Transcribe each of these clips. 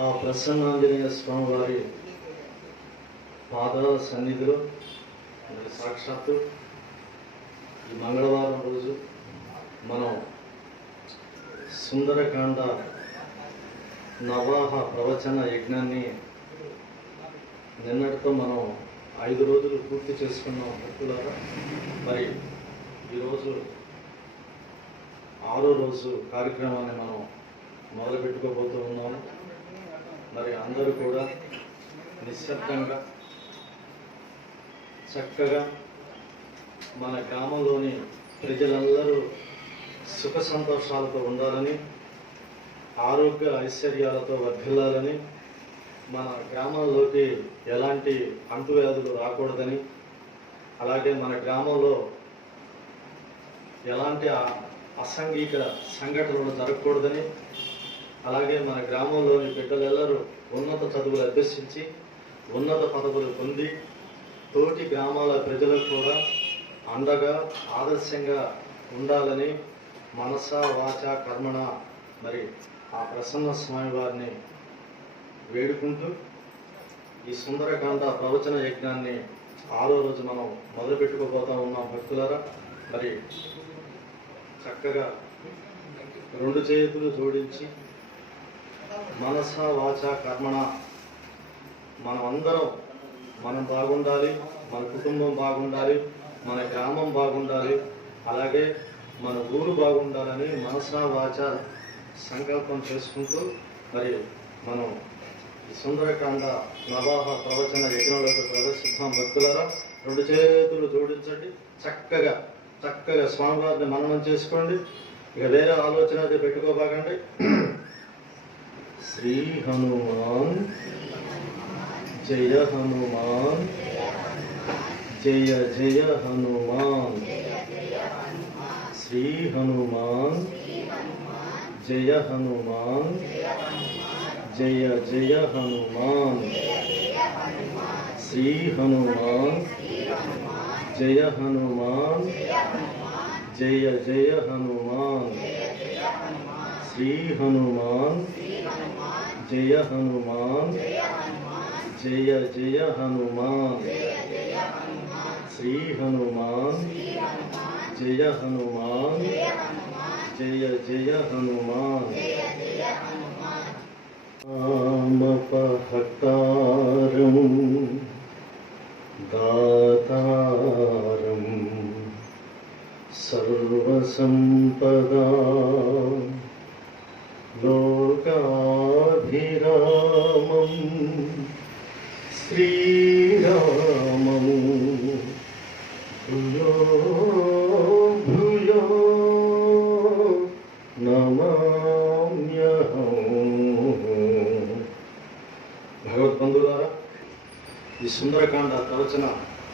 ఆ ప్రసన్నాంజనేయ స్వామి వారి పాద సన్నిధిలో సాక్షాత్తు ఈ మంగళవారం రోజు మనం సుందరకాండ నవాహ ప్రవచన యజ్ఞాన్ని నిన్నటితో మనం 5 రోజులు పూర్తి చేసుకున్నాం భక్తులారా. మరి ఈరోజు 6వ రోజు కార్యక్రమాన్ని మనం మొదలుపెట్టుకోబోతూ ఉన్నాము. మరి అందరూ కూడా నిశ్శబ్దంగా చక్కగా మన గ్రామంలోని ప్రజలందరూ సుఖ సంతోషాలతో ఉండాలని, ఆరోగ్య ఐశ్వర్యాలతో వర్ధిల్లాలని, మన గ్రామంలోకి ఎలాంటి అంటువ్యాధులు రాకూడదని, అలాగే మన గ్రామంలో ఎలాంటి అసాంఘిక సంఘటనలు జరగకూడదని, అలాగే మన గ్రామంలోని బిడ్డలెల్లరూ ఉన్నత చదువులు అభ్యసించి ఉన్నత పదవులు పొంది తోటి గ్రామాల ప్రజలకు కూడా అండగా ఆదర్శంగా ఉండాలని మనస వాచ కర్మణ మరి ఆ ప్రసన్న స్వామి వారిని వేడుకుంటూ ఈ సుందరకాండ ప్రవచన యజ్ఞాన్ని 6వ రోజు మనం మొదలుపెట్టుకోబోతా ఉన్నాం భక్తులారా. మరి చక్కగా 2 చేతులు జోడించి మనస వాచ కర్మణ మనం బాగుండాలి, మన కుటుంబం బాగుండాలి, మన గ్రామం బాగుండాలి, అలాగే మన ఊరు బాగుండాలని మనస వాచ సంకల్పం చేసుకుంటూ మరి మనం ఈ సుందరకాండ నవాహ ప్రవచన యజ్ఞంలోకి ప్రదర్శిద్దాం భక్తులారా. 2 చేతులు జోడించండి, చక్కగా స్వామివారిని మననం చేసుకోండి. ఇక వేరే ఆలోచన అయితే పెట్టుకోబాగండి. శ్రీ హనుమాన్ జయ హనుమాన్ జయ జయ హనుమాన్, శ్రీ హనుమాన్ జయ హనుమాన్ జయ జయ హనుమాన్, శ్రీ హనుమాన్ జయ హనుమాన్ జయ జయ హనుమాన్, శ్రీ హనుమాన్ జయ హనుమాన్ జయ జయ హనుమాన్, శ్రీ హనుమాన్ జయ హనుమాన్ జయ జయ హనుమాన్. రామపహతారం దాతారం సర్వసంపదా లోకాభిరామం శ్రీరామం భూయో భూయో నమామ్యహం. భగవద్బంధువులారా, ఈ సుందరకాండ ప్రవచన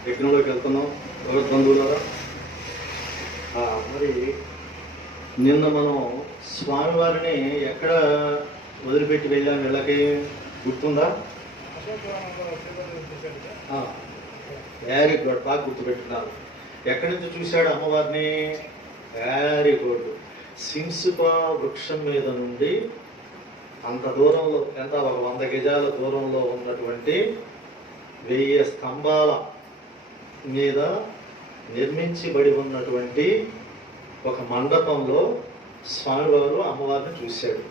యజ్ఞంలోకి వెళ్తున్నాం భగవద్బంధువులారా. మరి నిన్న మనం స్వామివారిని ఎక్కడ వదిలిపెట్టి వెళ్ళాం? వీళ్ళకి గుర్తుందా? వెరీ గుడ్, బాగా గుర్తుపెట్టుకున్నారు. ఎక్కడి నుంచి చూశాడు అమ్మవారిని? Very good. సింసుపా వృక్షం మీద నుండి అంత దూరంలో, ఎంత 100 గజాల దూరంలో ఉన్నటువంటి 1000 స్తంభాల మీద నిర్మించబడి ఉన్నటువంటి ఒక మండపంలో స్వామివారు అమ్మవారిని చూశాడు.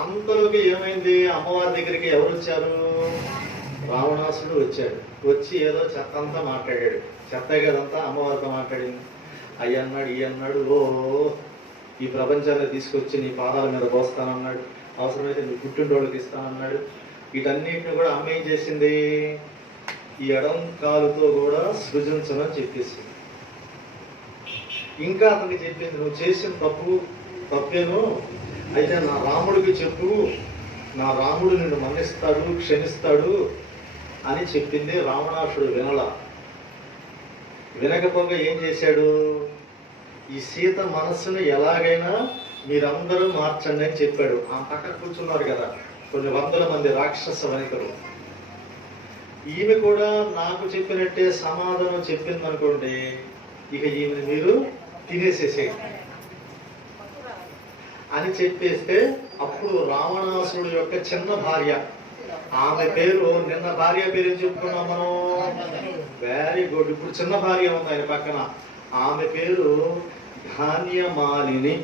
అంతలోకి ఏమైంది? అమ్మవారి దగ్గరికి ఎవరు వచ్చారు? రావణాసుడు వచ్చాడు. వచ్చి ఏదో చెత్త అంతా మాట్లాడాడు. చెత్త కదంతా అమ్మవారితో మాట్లాడింది. అయ్యన్నాడు, ఈ అన్నాడు, ఓ ఈ ప్రపంచాన్ని తీసుకొచ్చి నీ పాదాల మీద పోస్తానన్నాడు, అవసరమైతే నీ పుట్టినరోళ్ళకి ఇస్తానన్నాడు. వీటన్నిటిని కూడా అమ్మ ఏం చేసింది? ఈ ఎడం కాలుతో కూడా సృజించమని చెప్పేసింది. ఇంకా అతనికి చెప్పింది, నువ్వు చేసిన తప్పేను, అయితే నా రాముడికి చెప్పు, నా రాముడు నిన్ను మన్నిస్తాడు, క్షమిస్తాడు అని చెప్పింది. రావణాసుడు వినకపోగా ఏం చేశాడు? ఈ సీత మనస్సును ఎలాగైనా మీరందరూ మార్చండి అని చెప్పాడు. ఆ పక్కన కూర్చున్నారు కదా కొన్ని 100 మంది రాక్షస వనితలు. ఈమె కూడా నాకు చెప్పినట్టే సమాధానం చెప్పింది అనుకోండి, ఇక ఈమెను మీరు తినేసేసేయండి అని చెప్పేస్తే అప్పుడు రావణాసురుడు యొక్క చిన్న భార్య, ఆమె పేరు, నిన్న భార్య పేరు ఏం చెప్పుకున్నాం మనం? Very good. ఇప్పుడు చిన్న భార్య ఉంది ఆయన పక్కన, ఆమె పేరు ధాన్యమాలిని.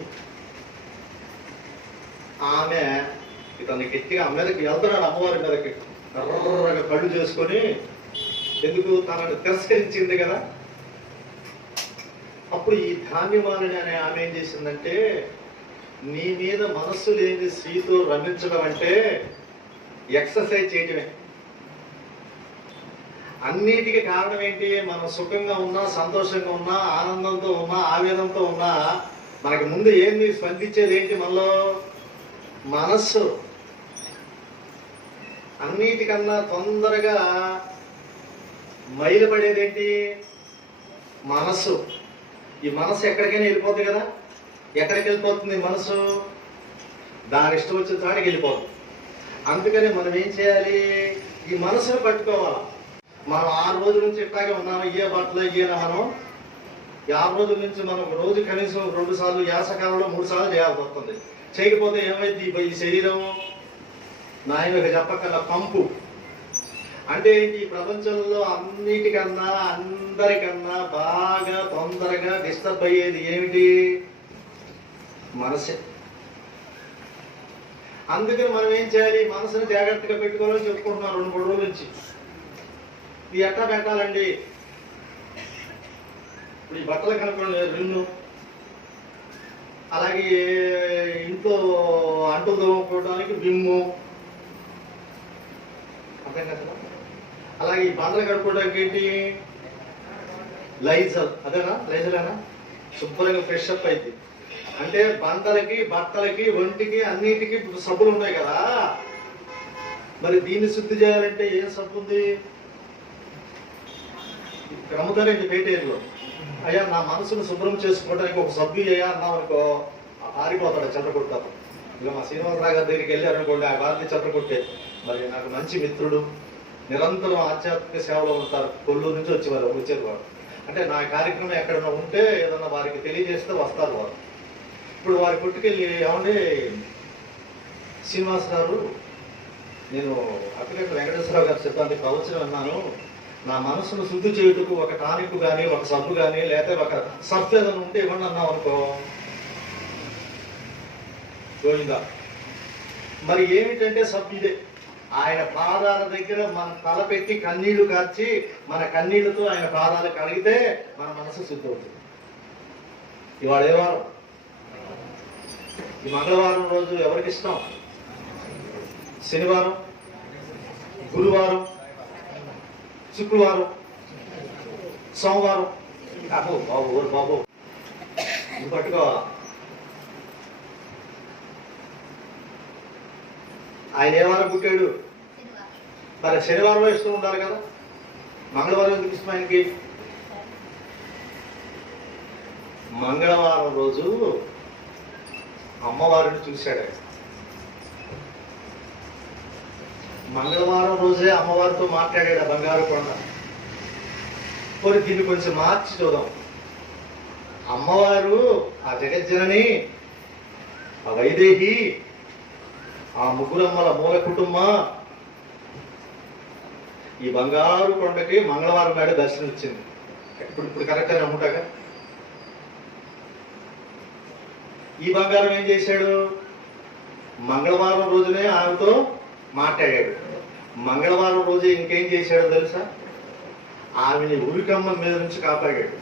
ఆమె ఇతన్ని గట్టిగా మీదకి వెళ్తున్నాడు, అమ్మవారి మీదకి ఎర్రగా కళ్ళు చేసుకొని. ఎందుకు? తనను తిరస్కరించింది కదా. అప్పుడు ఈ ధాన్యమాలిని అనే ఆమె ఏం చేసిందంటే, నీ మీద మనస్సు లేని స్త్రీతో రమించడం అంటే ఎక్సర్సైజ్ చేయటమే. అన్నిటికీ కారణం ఏంటి? మనం సుఖంగా ఉన్నా, సంతోషంగా ఉన్నా, ఆనందంతో ఉన్నా, ఆవేదంతో ఉన్నా మనకి ముందు ఏంది స్పందించేది? ఏంటి మనలో? మనస్సు. అన్నిటికన్నా తొందరగా మైలుపడేది ఏంటి? మనస్సు. ఈ మనస్సు ఎక్కడికైనా వెళ్ళిపోతుంది కదా. ఎక్కడికి వెళ్ళిపోతుంది మనసు? దాని ఇష్టం వచ్చిన చాటికి వెళ్ళిపోతుంది. అందుకని మనం ఏం చేయాలి? ఈ మనసును పట్టుకోవాలి. మనం 6 రోజుల నుంచి ఇట్లాగే ఉన్నాము, ఇయ్యే బట్టలు ఇయ్యేనా మనం? 5 రోజుల నుంచి మనం రోజు కనీసం 2 సార్లు, యాసకాలంలో 3 సార్లు చేయాల్సి వస్తుంది. చేయకపోతే ఏమైంది? ఈ శరీరం నాయనకు చెప్పకల్లా పంపు. అంటే ఏంటి? ఈ ప్రపంచంలో అన్నిటికన్నా, అందరికన్నా బాగా తొందరగా డిస్టర్బ్ అయ్యేది ఏమిటి? మనసే. అందుకని మనం ఏం చేయాలి? మనసుని జాగ్రత్తగా పెట్టుకోవాలని చెప్పుకుంటున్నాం 2-3 రోజుల నుంచి. ఇది ఎట్లా పెట్టాలండి? ఇప్పుడు ఈ బట్టలు కనుక్కోండి, రిన్ను, అలాగే ఇంట్లో అంటు తోముకోవడానికి విమ్ము, అర్థం కదా. అలాగే ఈ బండలు కడుక్కోవడానికి ఏంటి? లైజల్. అదేనా? లైజలేనా? శుభ్రంగా ఫ్రెష్ అప్ అయింది. అంటే బండలకి, బట్టలకి, ఒంటికి, అన్నిటికీ సబ్బులు ఉన్నాయి కదా. మరి దీన్ని శుద్ధి చేయాలంటే ఏం సబ్బు ఉంది? అమ్ముతారండి పేటేరులో. అయ్యా నా మనసును శుభ్రం చేసుకోవడానికి ఒక సబ్బు అయ్యా అన్నాం అనుకో, పారిపోతాడు, చెత్తకొడతాడు. ఇక మా శ్రీనివాసరావు గారి దగ్గరికి వెళ్ళారనుకోండి, ఆ వారిని చెత్తకొట్టే. మరి నాకు మంచి మిత్రుడు, నిరంతరం ఆధ్యాత్మిక సేవలో ఉంటారు, కొల్లూరు నుంచి వచ్చేవారు వారు. అంటే నా కార్యక్రమం ఎక్కడైనా ఉంటే ఏదన్నా వారికి తెలియజేస్తే వస్తారు వారు. ఇప్పుడు వారి పుట్టుకెళ్ళి, ఏమంటే శ్రీనివాస్ గారు, నేను అక్కడికి వెంకటేశ్వరరావు గారి సిద్ధాంతి ప్రవచనం అన్నాను, నా మనసును శుద్ధి చేయుటకు ఒక టానిక్ కానీ, ఒక సబ్బు కానీ, లేకపోతే ఒక సర్ఫ్ ఏదైనా ఉంటే ఇవ్వండి అన్నాం అనుకో, గోవిందా. మరి ఏమిటంటే సబ్బు ఇదే. ఆయన పాదాల దగ్గర మన తల పెట్టి కన్నీళ్లు కార్చి, మన కన్నీళ్లతో ఆయన పాదాలు కడిగితే మన మనసు శుద్ధి అవుతుంది. ఇవాళ ఏ వారం? ఈ మంగళవారం రోజు ఎవరికి ఇష్టం? శనివారం, గురువారం, శుక్రవారం, సోమవారం. బాబు బాబు ఓరు బాబు నువ్వు పట్టుకోవాలా. ఆయన ఏ వారం పుట్టాడు? మరి శనివారం ఇష్టం ఉండాలి కదా. మంగళవారం ఎందుకు ఇష్టం ఆయనకి? మంగళవారం రోజు అమ్మవారిని చూశాడు. మంగళవారం రోజే అమ్మవారితో మాట్లాడాడు ఆ బంగారు కొండ. పోనీ దీన్ని కొంచెం మార్చి చూద్దాం. అమ్మవారు, ఆ జగజ్జనని, ఆ వైదేహి, ఆ ముగ్గురమ్మల మూల కుటుంబ ఈ బంగారు కొండకి మంగళవారం నాడు దర్శనం ఇచ్చింది. ఇప్పుడు కరెక్ట్ అని అమ్ముతాగా. ఈ బంగారం ఏం చేశాడు? మంగళవారం రోజునే ఆమెతో మాట్లాడాడు. మంగళవారం రోజే ఇంకేం చేశాడో తెలుసా? ఆమెని ఉరికమ్మ మీద నుంచి కాపాడాడు.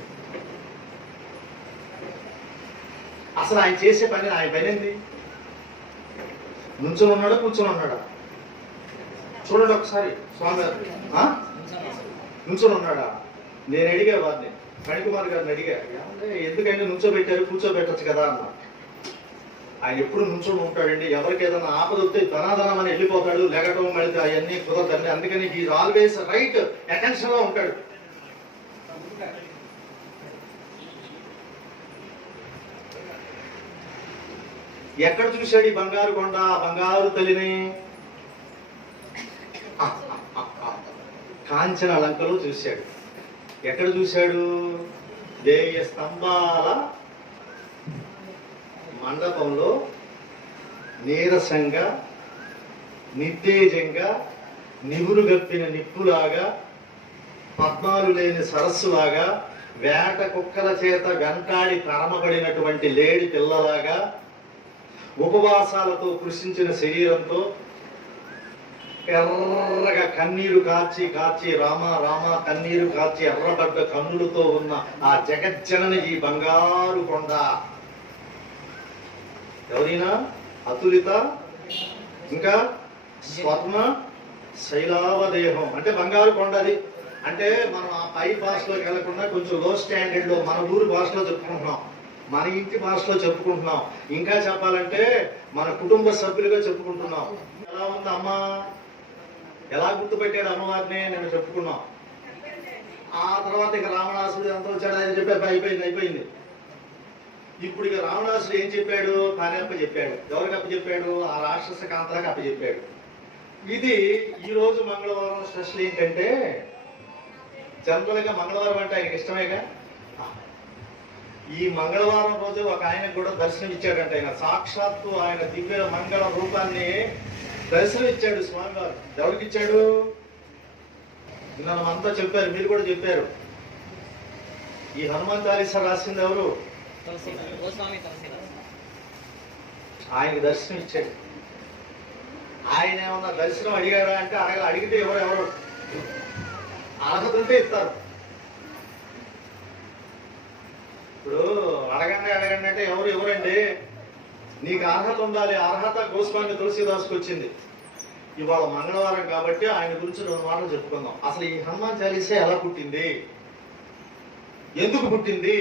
అసలు ఆయన చేసే పని, ఆయన పని ఏంది? నుంచుని ఉన్నాడా, కూర్చొని ఉన్నాడా? చూడండి ఒకసారి. స్వామి నుంచుని ఉన్నాడా? నేను అడిగా వారిని, ఫణికుమార్ గారిని అడిగా, ఎందుకంటే నుంచోబెట్టారు, కూర్చోబెట్టచ్చు కదా అన్న. ఆయన ఎప్పుడు నుంచొని ఉంటాడండి. ఎవరికి ఏదైనా ఆపద వస్తే ధనాధనం అని వెళ్ళిపోతాడు, లెగటం మళ్ళీ అవన్నీ కుదరదండి. అందుకని ఈ ఆల్వేస్ రైట్ అటెన్షన్ లో ఉంటాడు. ఎక్కడ చూశాడు ఈ బంగారు కొండ, బంగారు తల్లిని? కాంచన లంకలో చూశాడు. ఎక్కడ చూశాడు? దేయ స్తంభాల మండపంలో నీరసంగా, నిత్తేజంగా, నివురు గప్పిన నిప్పులాగా, పద్మాలు లేని సరస్సులాగా, వేట కుక్కల చేత వెంటాడి తరమబడినటువంటి లేడి పిల్లలాగా, ఉపవాసాలతో కృషించిన శరీరంతో, ఎర్రగా కన్నీరు కార్చి కార్చి రామ రామ కన్నీరు కార్చి ఎర్రబడ్డ కన్నులతో ఉన్న ఆ జగజ్జనని ఈ బంగారు కొండ ఎవరైనా అతులిత ఇంకా స్వర్ణ శైలావదేహం అంటే బంగారు కొండ. అది అంటే మనం ఆ పై భాషలోకి వెళ్లకుండా కొంచెం లో స్టాండర్డ్ లో మన ఊరు భాషలో చెప్పుకుంటున్నాం, మన ఇంటి భాషలో చెప్పుకుంటున్నాం, ఇంకా చెప్పాలంటే మన కుటుంబ సభ్యులుగా చెప్పుకుంటున్నాం. ఎలా ఉంది అమ్మ, ఎలా గుర్తుపెట్టాడు అమ్మవారిని నేను చెప్పుకున్నాం. ఆ తర్వాత ఇక రావణాసుడు ఎంత వచ్చాడు ఆయన చెప్పారు, అయిపోయింది. ఇప్పుడు ఇక రావణాసుడు ఏం చెప్పాడు, తానే అప్ప చెప్పాడు. ఎవరికి అప్ప చెప్పాడు? ఆ రాక్షస కాంతలకు అప్ప చెప్పాడు. ఇది ఈ రోజు మంగళవారం స్పెషల్ ఏంటంటే, జనరల్ గా మంగళవారం అంటే ఆయనకి ఇష్టమేగా. ఈ మంగళవారం రోజు ఒక ఆయనకు కూడా దర్శనం ఇచ్చాడంట. ఆయన సాక్షాత్తు ఆయన దివ్య మంగళ రూపాన్ని దర్శనం ఇచ్చాడు స్వామివారు. ఎవరికి ఇచ్చాడు? నన్ను అంతా చెప్పారు, మీరు కూడా చెప్పారు. ఈ హనుమాన్ చాలీసా రాసింది ఎవరు? ఆయనకి దర్శనం ఇచ్చాడు. ఆయన ఏమన్నా దర్శనం అడిగాడా అంటే అడిగితే ఎవరు అర్హత ఉంటే ఇస్తారు. ఇప్పుడు అడగండి అంటే ఎవరండి? నీకు అర్హత ఉండాలి. అర్హత గోస్వామి తులసీదాస్కి వచ్చింది. ఇవాళ మంగళవారం కాబట్టి ఆయన గురించి 2 మాటలు చెప్పుకుందాం. అసలు ఈ హనుమాన్ చాలీసా ఎలా పుట్టింది, ఎందుకు పుట్టింది?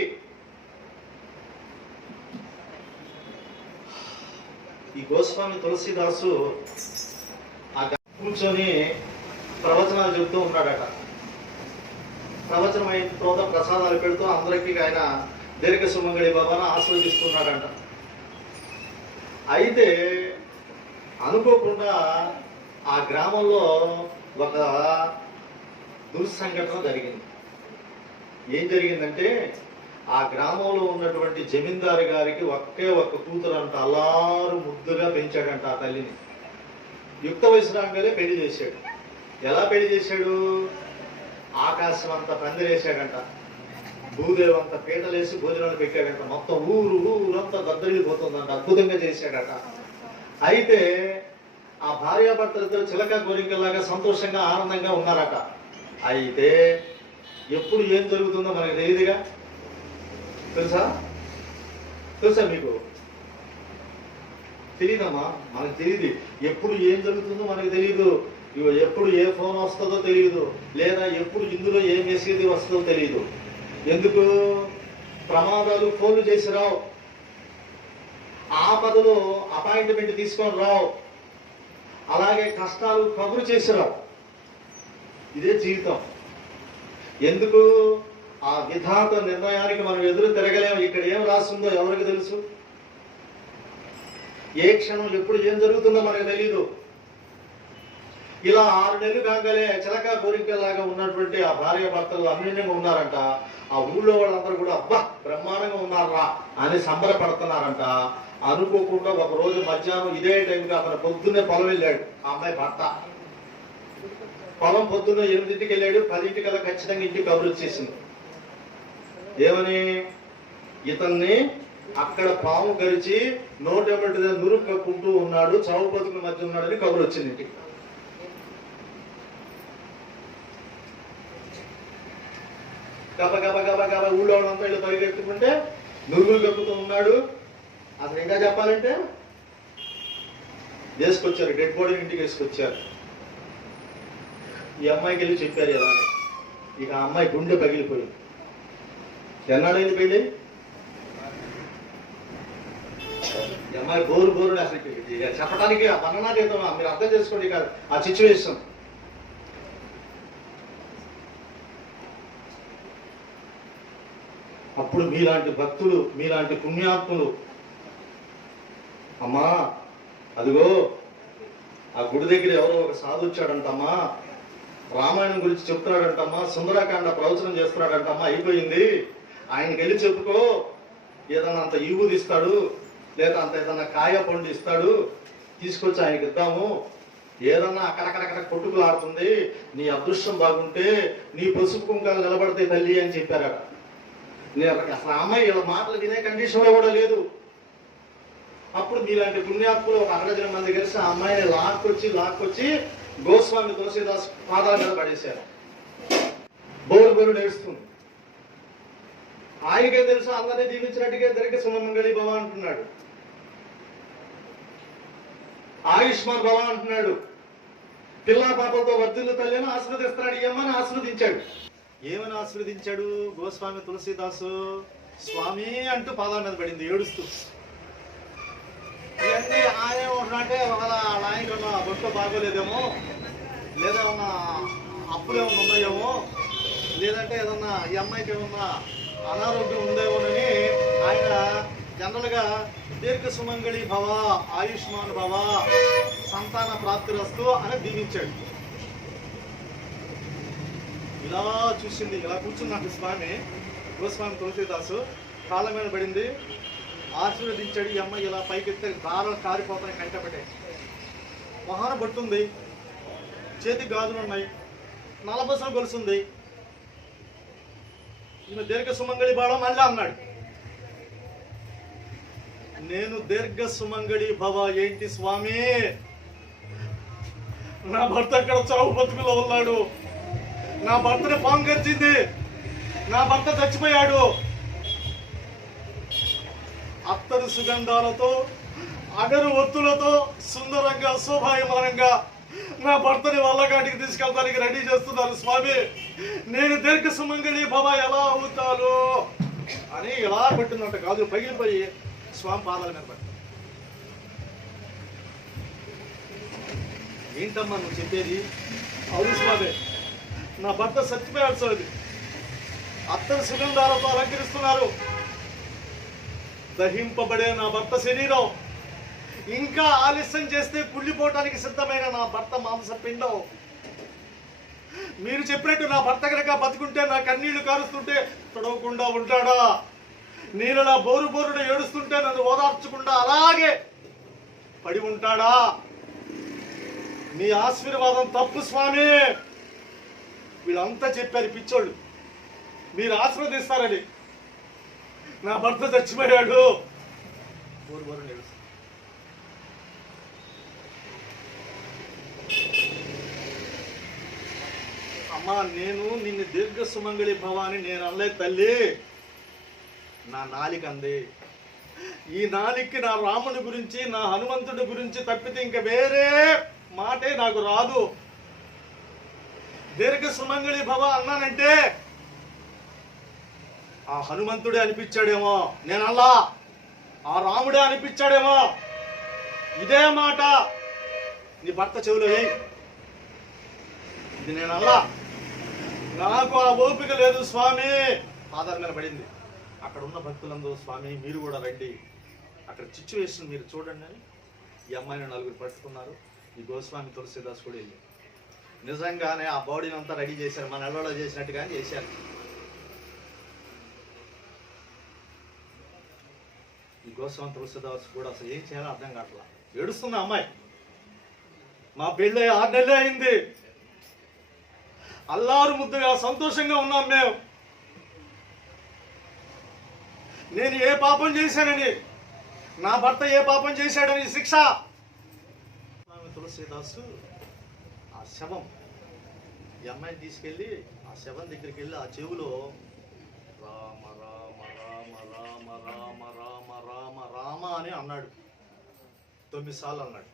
ఈ గోస్వామి తులసీదాసు ఆ కూర్చొని ప్రవచనాలు చెబుతూ ఉన్నాడట. ప్రవచనం అయిన తర్వాత ప్రసాదాలు పెడుతూ అందరికీ ఆయన దీర్ఘ సుమంగళి బాబాను ఆస్వాదిస్తున్నాడంట. అయితే అనుకోకుండా ఆ గ్రామంలో ఒక దుర్సంఘటన జరిగింది. ఏం జరిగిందంటే, ఆ గ్రామంలో ఉన్నటువంటి జమీందారు గారికి ఒకే ఒక్క కూతురు అంట. అల్లారు ముద్దుగా పెంచాడంట ఆ తల్లిని. యుక్త వయసు రాగానే పెళ్లి చేశాడు. ఎలా పెళ్లి చేశాడు? ఆకాశం అంతా పందిరేశాడంట, భూదేవి అంతా పీటలేసి భోజనాలు పెట్టాడంట. మొత్తం ఊరంతా దద్దరిల్లిపోతుందంట. అద్భుతంగా చేశాడట. అయితే ఆ భార్యాభర్తలతో చిలక గోరింకలాగా సంతోషంగా ఆనందంగా ఉన్నారట. అయితే ఎప్పుడు ఏం జరుగుతుందో మనకు తెలియదుగా. తెలుసా మీకు? తెలియదమ్మా, మనకు తెలియదు. ఎప్పుడు ఏం జరుగుతుందో మనకు తెలియదు. ఎప్పుడు ఏ ఫోన్ వస్తుందో తెలియదు, లేదా ఎప్పుడు ఇందులో ఏ మెసేజ్ వస్తుందో తెలియదు. ఎందుకు? ప్రమాదాలు ఫోన్లు చేసి రావు, ఆపదలు అపాయింట్మెంట్ తీసుకొని రావు, అలాగే కష్టాలు కబురు చేసి రావు. ఇదే జీవితం. ఎందుకు? ఆ విధాత నిర్ణయానికి మనం ఎదురు తిరగలేము. ఇక్కడ ఏం రాస్తుందో ఎవరికి తెలుసు? ఏ క్షణం ఎప్పుడు ఏం జరుగుతుందో మనకు తెలీదు. ఇలా 6 నెలలు కాగానే చిలక కోరికలాగా ఉన్నటువంటి ఆ భార్య భర్తలు అన్యోన్యంగా ఉన్నారంట. ఆ ఊళ్ళో వాళ్ళందరూ కూడా అబ్బా బ్రహ్మాండంగా ఉన్నారా అని సంబరపడుతున్నారంట. అనుకోకుండా ఒక రోజు మధ్యాహ్నం ఇదే టైంకి అతను పొద్దున్నే పొలం వెళ్ళాడు. ఆ అమ్మాయి భర్త పొలం పొద్దున్న 8ంటికి వెళ్ళాడు. 10ంటికల్లా ఖచ్చితంగా ఇంటికి కబురు వచ్చేసింది. ఏమని? ఇతన్ని అక్కడ పాము గరిచి నోటెమ్మటి నురుగు కప్పుకుంటూ ఉన్నాడు, చావు బతుకుల మధ్య ఉన్నాడని కబురు వచ్చింది ఇంటికి. గబ ఊళ్ళో వాళ్ళంతా వీళ్ళు పరిగెత్తుకుంటే నురుగులు కప్పుతూ ఉన్నాడు. అసలు ఇంకా చెప్పాలంటే వేసుకొచ్చారు, డెడ్ బాడీని ఇంటికి వేసుకొచ్చారు. ఈ అమ్మాయికి వెళ్ళి చెప్పారు ఎలా. ఇక ఆ అమ్మాయి గుండె పగిలిపోయింది. ఎన్నాడైంది పెళ్ళి? ఈ అమ్మాయి బోరు అసలు చెప్పడానికి వర్ణనాతీతం. మీరు అర్థం చేసుకోండి కాదు ఆ సిచ్యువేషన్. అప్పుడు మీలాంటి భక్తులు, మీలాంటి పుణ్యాత్ములు, అమ్మా అదిగో ఆ గుడి దగ్గర ఎవరో ఒక సాధు వచ్చాడంటమ్మా, రామాయణం గురించి చెప్తున్నాడంటమ్మా, సుందరకాండ ప్రవచనం చేస్తున్నాడంటమ్మా, అయిపోయింది, ఆయనకి వెళ్ళి చెప్పుకో, ఏదన్నా అంత ఈవుది ఇస్తాడు, లేదా అంత ఏదన్నా కాయ పండు ఇస్తాడు, తీసుకొచ్చి ఆయనకి ఇద్దాము, ఏదన్నా అక్కడక్కడక్కడ కొట్టుకులు ఆడుతుంది, నీ అదృష్టం బాగుంటే నీ పసుపు కుంకాలు నిలబడతాయి తల్లి అని చెప్పారట. నేను అసలు ఆ అమ్మాయి ఇలా మాటలు వినే కండిషన్లో కూడా లేదు. అప్పుడు మీలాంటి పుణ్యాత్ములు ఒక 100 మంది కలిసి ఆ అమ్మాయిని లాక్కొచ్చి గోస్వామి తులసీదాస్ పాదాల మీద పడేశారు. బోరు నేర్స్తుంది. ఆయనకే తెలుసు అందరినీ దీవించినట్టుగా దీర్ఘ సుమంగళి భవ అంటున్నాడు, ఆయుష్మాన్ భవ అంటున్నాడు, పిల్లా పాపలతో వర్ధిల్లు తల్లిని ఆశీర్వదిస్తున్నాడు. ఏమని ఆశీర్వదించాడు? ఏమని ఆశీర్వదించాడు గోస్వామి తులసీదాసు? స్వామి అంటూ పాదాల మీద పడింది ఏడుస్తూ. ఇవన్నీ ఆయన ఏమంటున్నాడంటే, ఒకవేళ ఆయనకి ఉన్న బొట్టు బాగోలేదేమో, లేదా ఏమన్నా అప్పులు ఏమన్నా ఉన్నాయేమో, లేదంటే ఏదన్నా ఈ అమ్మాయికి ఏమన్నా అనారోగ్యం ఉందేమోనని ఆయన జనరల్గా దీర్ఘ సుమంగళి భవ, ఆయుష్మాన్ భవ, సంతాన ప్రాప్తిరస్తు అని దీవించాడు. ఇలా చూసింది, ఇలా కూర్చున్నాడు స్వామి. గోస్వామి తులసీదాసు కాళ్ళ మీద పడింది, ఆశీర్వదించాడు. ఈ అమ్మాయి ఇలా పైకెత్తే దారాలు కారిపోతాయి, కంటపడే మహాన బొట్టుంది, చేతి గాజులు ఉన్నాయి, నలబసలు గొలుసుంది. ఈమె దీర్ఘ సుమంగళి భవ మళ్ళీ అన్నాడు. నేను దీర్ఘ సుమంగళి భవ ఏంటి స్వామి, నా భర్త అక్కడ చావు బతుకులో ఉన్నాడు, నా భర్తని పాము గర్జింది, నా భర్త చచ్చిపోయాడు. అత్తరు సుగంధాలతో అగరు ఒత్తులతో సుందరంగా శోభాయమానంగా నా భర్తని వల్లగాటికి తీసుకెళ్తానికి రెడీ చేస్తున్నారు స్వామి. నేను దీర్ఘ సుమంగళి భవ ఎలా అవుతాను అని ఇలా పెట్టిందంట. గాజులు పగిలిపోయి స్వామి పాదాల మీద పడి, ఏంటమ్మా నువ్వు చెప్పేది? అవును స్వామి, నా భర్త చచ్చిపోయాడు స్వామి, అత్తరు సుగంధాలతో అలంకరిస్తున్నారు, దహింపబడే నా భర్త శరీరం, ఇంకా ఆలస్యం చేస్తే కుళ్ళిపోవటానికి సిద్ధమైన నా భర్త మాంస పిండం. మీరు చెప్పినట్టు నా భర్త కనుక బతుకుంటే, నా కన్నీళ్లు కారుస్తుంటే తొడవకుండా ఉంటాడా? నేను నా బోరుడు ఏడుస్తుంటే నన్ను ఓదార్చకుండా అలాగే పడి ఉంటాడా? మీ ఆశీర్వాదం తప్పు స్వామి. వీళ్ళంతా చెప్పారు పిచ్చోళ్ళు, మీరు ఆశీర్వదిస్తారని. నా భర్త చచ్చిపోయాడు. బోరు ఏడుస్తుంది. అమ్మా, నేను నిన్ను దీర్ఘ సుమంగళి భవ అని నేను అనలేదు తల్లి, నా నాలిక అంది. ఈ నాలికకి నా రాముని గురించి, నా హనుమంతుడి గురించి తప్పితే ఇంకా వేరే మాటే నాకు రాదు. దీర్ఘ సుమంగళి భవ అన్నానంటే ఆ హనుమంతుడే అనిపించాడేమో, నేను అల్లా, ఆ రాముడే అనిపించాడేమో. ఇదే మాట నీ భర్త చెవిలో వేయి. ఇది నేను అల్లా, నాకు ఆ ఓపిక లేదు స్వామి. పాదాల మీద పడింది. అక్కడ ఉన్న భక్తులందరూ, స్వామి మీరు కూడా రండి, అక్కడ సిచ్యువేషన్ మీరు చూడండి అని ఈ అమ్మాయిని 4 పట్టుకున్నారు. ఈ గోస్వామి తులసీదాస్ కూడా వెళ్ళి నిజంగానే ఆ బాడీని అంతా రెడీ చేశారు, మన నెలలో చేసినట్టుగానే చేశారు. ఈ గోస్వామి తులసీదాస్ కూడా అసలు ఏం చేయాలో అర్థం కావట్లా. ఏడుస్తున్న అమ్మాయి, మా పెళ్ళి 6 నెలలే అయింది, అల్లారు ముద్దుగా సంతోషంగా ఉన్నాం మేము. నేను ఏ పాపం చేశానని, నా భర్త ఏ పాపం చేశాడని శిక్ష. తులసీదాసు ఆ శవం, ఈ అమ్మాయిని తీసుకెళ్ళి ఆ శవం దగ్గరికి వెళ్ళి ఆ చెవులో రామ రామ రామ రామ రామ రామ రామ రామ అని అన్నాడు. 9 సార్లు అన్నాడు.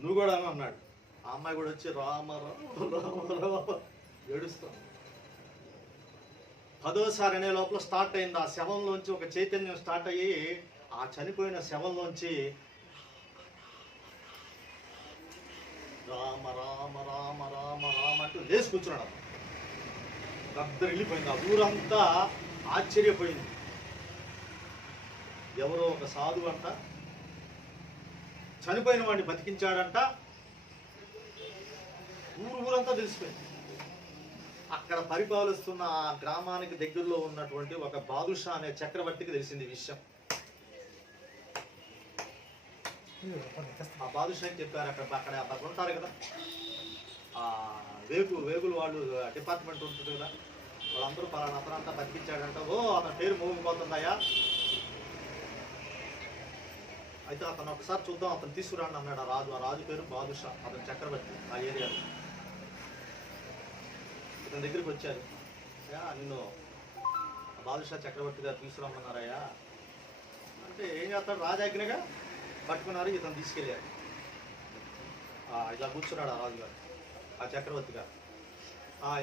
నువ్వు కూడా అని అన్నాడు. ఆ అమ్మాయి కూడా వచ్చి రామ రామ రామ రామ ఏడుస్తాం. 10వ అనే లోపల స్టార్ట్ అయింది. ఆ శవంలోంచి ఒక చైతన్యం స్టార్ట్ అయ్యి ఆ చనిపోయిన శవంలోంచి రామ రామ రామ రామ రామ అంటూ లేచి కూర్చున్నాడు. గద్దరు వెళ్ళిపోయింది. ఆ ఊరంతా ఆశ్చర్యపోయింది. ఎవరో ఒక సాధువు అంట చనిపోయిన వాడిని బతికించాడంట. ఊరంతా తెలిసిపోయింది. అక్కడ పరిపాలిస్తున్న ఆ గ్రామానికి దగ్గరలో ఉన్నటువంటి ఒక బాదుషా అనే చక్రవర్తికి తెలిసింది విషయం. ఆ బాదుషాకి చెప్పారు, అక్కడ అక్కడ ఉంటారు కదా వేగులు వాళ్ళు డిపార్ట్మెంట్ ఉంటుంది కదా, వాళ్ళందరూ పలానా అతనంతా బతికించాడంట. ఓ అతని పేరు మోగిపోతుందయ్యా, అయితే అతను ఒకసారి చూద్దాం, అతను తీసుకురాండి అన్నాడు ఆ రాజు పేరు బాదుషా, అతను చక్రవర్తి ఆ ఏరియాలో. ఇతని దగ్గరికి వచ్చారు, అయ్యా నిన్ను బాదుషా చక్రవర్తి గారు తీసుకురమ్మన్నారయ్యా అంటే ఏం చేస్తాడు, రాజాజ్ఞగా పట్టుకున్నారు, ఇతను తీసుకెళ్ళారు. ఇలా కూర్చున్నాడు ఆ రాజుగారు, ఆ చక్రవర్తి గారు.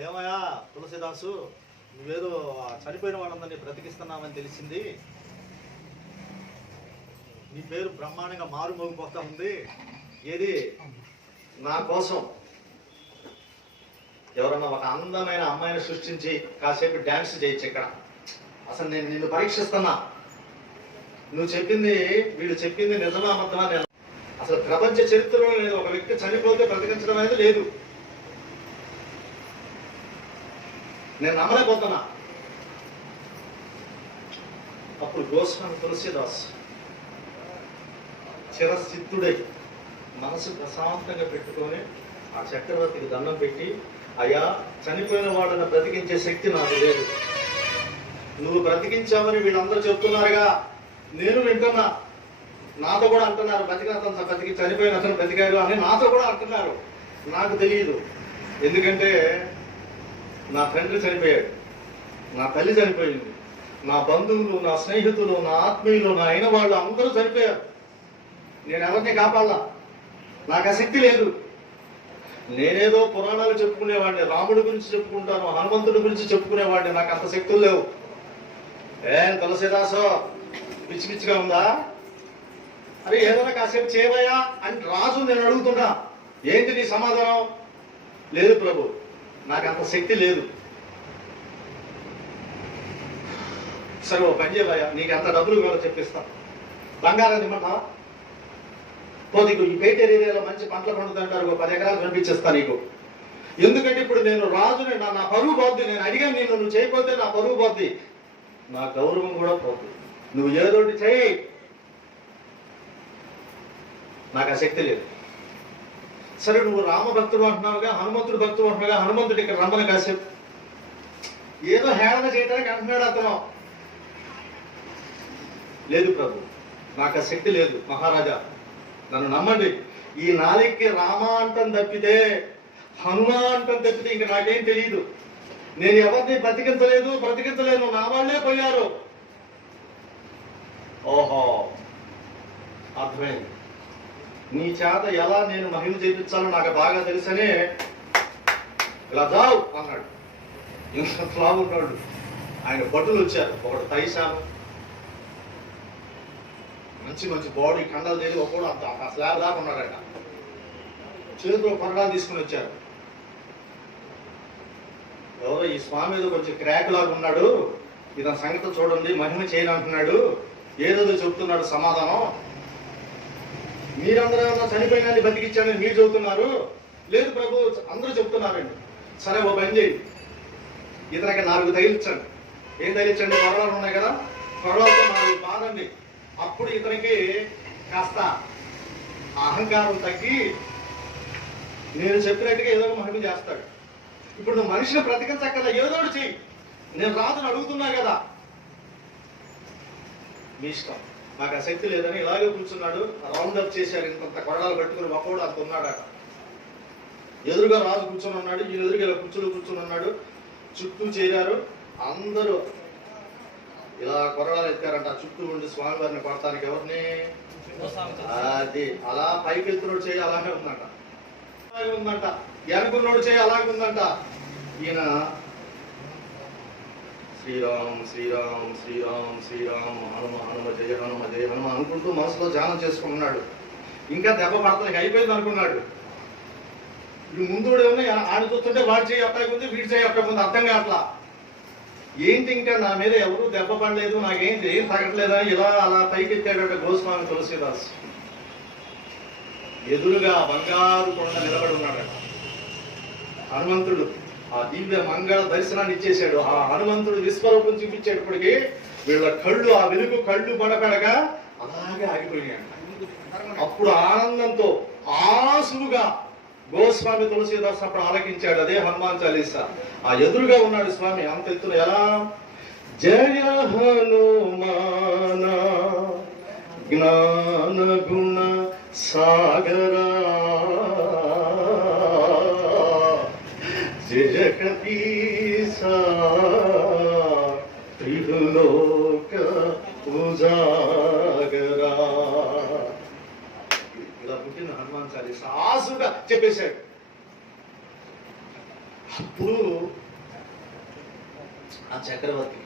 ఏమయ్యా తులసిదాసు, నువ్వేదో చనిపోయిన వాళ్ళందరినీ బ్రతికిస్తున్నామని తెలిసింది, నీ పేరు బ్రహ్మాండంగా మారుమోగిపోతా ఉంది, ఏది నా కోసం ఎవరన్నా ఒక అందమైన అమ్మాయిని సృష్టించి కాసేపు డ్యాన్స్ చేయొచ్చు ఇక్కడ, అసలు నేను నిన్ను పరీక్షిస్తున్నా, నువ్వు చెప్పింది వీళ్ళు చెప్పింది నిజమా అబద్ధమా, నేను అసలు ప్రపంచ చరిత్రలో లేదు ఒక వ్యక్తి చనిపోతే బ్రతికించడం అనేది లేదు, నేను నమ్మలేకపోతున్నా. అప్పుడు గోస్వామి తులసిదాస్ చిరసిద్ధుడై మనసు ప్రశాంతంగా పెట్టుకొని ఆ చక్రవర్తికి దండం పెట్టి, అయ్యా చనిపోయిన వాళ్ళని బ్రతికించే శక్తి నాకు లేదు, నువ్వు బ్రతికించావని వీళ్ళందరూ చెప్తున్నారుగా, నేను వింటున్నా, నాతో కూడా అంటున్నారు బ్రతికిన అతను బ్రతికి చనిపోయిన అతను బ్రతికాడు అని నాతో కూడా అంటున్నారు, నాకు తెలియదు, ఎందుకంటే నా తండ్రి చనిపోయాడు, నా తల్లి చనిపోయింది, నా బంధువులు, నా స్నేహితులు, నా ఆత్మీయులు, నా అయిన వాళ్ళు అందరూ చనిపోయారు, నేను ఎవరిని కాపాడాలా, నాకు ఆ శక్తి లేదు, నేనేదో పురాణాలు చెప్పుకునేవాడిని, రాముడి గురించి చెప్పుకుంటాను, హనుమంతుడి గురించి చెప్పుకునేవాడిని, నాకు అంత శక్తులు లేవు. ఏం తులసిదాసో పిచ్చి పిచ్చిగా ఉందా, అరే ఏదైనా కాసేపు చేయవయ్యా అని రాజు నేను అడుగుతున్నా, ఏంటి నీ సమాధానం, లేదు ప్రభు నాకు అంత శక్తి లేదు. సరే ఓ పని చేయవయ్యా, నీకు ఎంత డబ్బులు కావాలో చెప్పిస్తాను, బంగారం ఇమ్మంటావా, నీకు ఈ పేటేరు ఏరియాలో మంచి పంటలు పండుతుంటారు, 10 ఎకరాలు కనిపించేస్తా నీకు, ఎందుకంటే ఇప్పుడు నేను రాజుని, నా పరువు పోద్ది, నేను అడిగాను నిన్ను, నువ్వు చేయకపోతే నా పరువు పోద్ది, నా గౌరవం కూడా పోద్ది, నువ్వు ఏదోటి చేయి, నాకు ఆ శక్తి లేదు. సరే నువ్వు రామభక్తుడు అంటున్నావుగా, హనుమంతుడు భక్తుడు అంటున్నావుగా, హనుమంతుడు ఇక్కడ రమ్మని కాసేపు, ఏదో హేళన చేయడానికి అంటున్నాడు అతను, లేదు ప్రభు నాకు ఆ శక్తి లేదు, మహారాజా నన్ను నమ్మండి, ఈ నాలికి రామ అంటం తప్పితే హనుమా అంటం తప్పితే ఇంక నాకేం తెలియదు, నేను ఎవరిని బ్రతికించలేను, నా వాళ్ళే పోయారు. ఓహో అర్థమైంది, నీ చేత ఎలా నేను మహిమ చేయించాలో నాకు బాగా తెలుసనే ఇలా జావు అన్నాడు. ఇంత బాగున్నాడు, ఆయన భటులు వచ్చారు, ఒకడు తైశాను, మంచి బాడీ కండలు తెలియదు, ఒకడు అంత స్లాబ్ దాకా ఉన్నాడట, చేతిలో కొరడాలు తీసుకుని వచ్చారు. ఎవరో ఈ స్వామి ఏదో కొంచెం క్రాక్ లాగా ఉన్నాడు, ఇతని సంగతి చూడండి, మహిమ చేయను అంటున్నాడు, ఏదో చెప్తున్నాడు సమాధానం, మీరందరూ ఏమన్నా చనిపోయినా బతికిచ్చానని మీరు చెబుతున్నారు, లేదు ప్రభు అందరూ చెప్తున్నారండి. సరే ఓ పని చేయి, ఇతనికి 4 తగిలించండి. ఏం తగిలించండి, కొరడాలు ఉన్నాయి కదా, కొరడాలతో 4 బాదండి, అప్పుడు ఇతనికి కాస్త అహంకారం తగ్గి నేను చెప్పినట్టుగా ఏదో మహిమ చేస్తాడు. ఇప్పుడు నువ్వు మనిషిని బ్రతికించక్కర్లా, ఏదో చెయ్యి, నేను రాజుని అడుగుతున్నా కదా, మీ ఇష్టం, నాకు ఆ శక్తి లేదని ఇలాగే కూర్చున్నాడు. రౌండ్ అప్ చేశారు, ఇంత కొరడాలు పెట్టుకుని ఒకడు అంత ఉన్నాడట, ఎదురుగా రాజు కూర్చొని ఉన్నాడు, ఈ ఎదురుగా ఇలా కూర్చుని ఉన్నాడు, చుట్టూ చేరారు అందరూ, ఇలా కొరడాలు ఎత్తారంట, చుట్టూ ఉండి స్వామివారిని కొడతానికి ఎవరిని, అది అలా పైకి వెళ్తున్నాడు చేయి అలాగే ఉందంట, అలాగే ఉందంట, వెనుకున్నాడు చేయి అలాగే ఉందంట. ఈయన శ్రీరామ్ శ్రీరామ్ శ్రీరామ్ శ్రీరామ్ హనుమ హనుమ జయ హనుమ జయ హనుమ అనుకుంటూ మనసులో ధ్యానం చేసుకున్నాడు. ఇంకా దెబ్బ పడతానికి అయిపోయింది అనుకున్నాడు. ఈ ముందు ఆడ చూస్తుంటే వాడి చేయి అక్కడికి ఉంది, వీడి చేయి అక్కడికి ఉంది, అర్థం కావట్లా, ఏంటి ఇంకా నా మీద ఎవరు దెబ్బ పడలేదు, నాకేంటి ఏం తగ్గట్లేదని ఇలా అలా పైకెత్తాడట గోస్వామి తులసిదాస్. ఎదురుగా బంగారు కొండ నిలబడి ఉన్నాడట హనుమంతుడు. ఆ దివ్య మంగళ దర్శనాన్ని ఇచ్చేశాడు. ఆ హనుమంతుడు విశ్వరూపం చూపించేటప్పటికి వీళ్ళ కళ్ళు, ఆ వెలుగు కళ్ళు పడపడగా అలాగే ఆగిపోయాడు. అప్పుడు ఆనందంతో ఆసులుగా గోస్వామి తులసీదాస్ అప్పుడు ఆలకించాడు అదే హనుమాన్ చాలీసా. ఆ ఎదురుగా ఉన్నాడు స్వామి అంత ఎత్తున. ఎలా? జయ హనుమాన జ్ఞాన గుణ సాగరా జయ కపీసా త్రిలోక ఉజాగరా. ఇలా పుట్టిన హనుమాన్ చాలీసా ఆసుగా చెప్పేశాడు. అప్పుడు ఆ చక్రవర్తి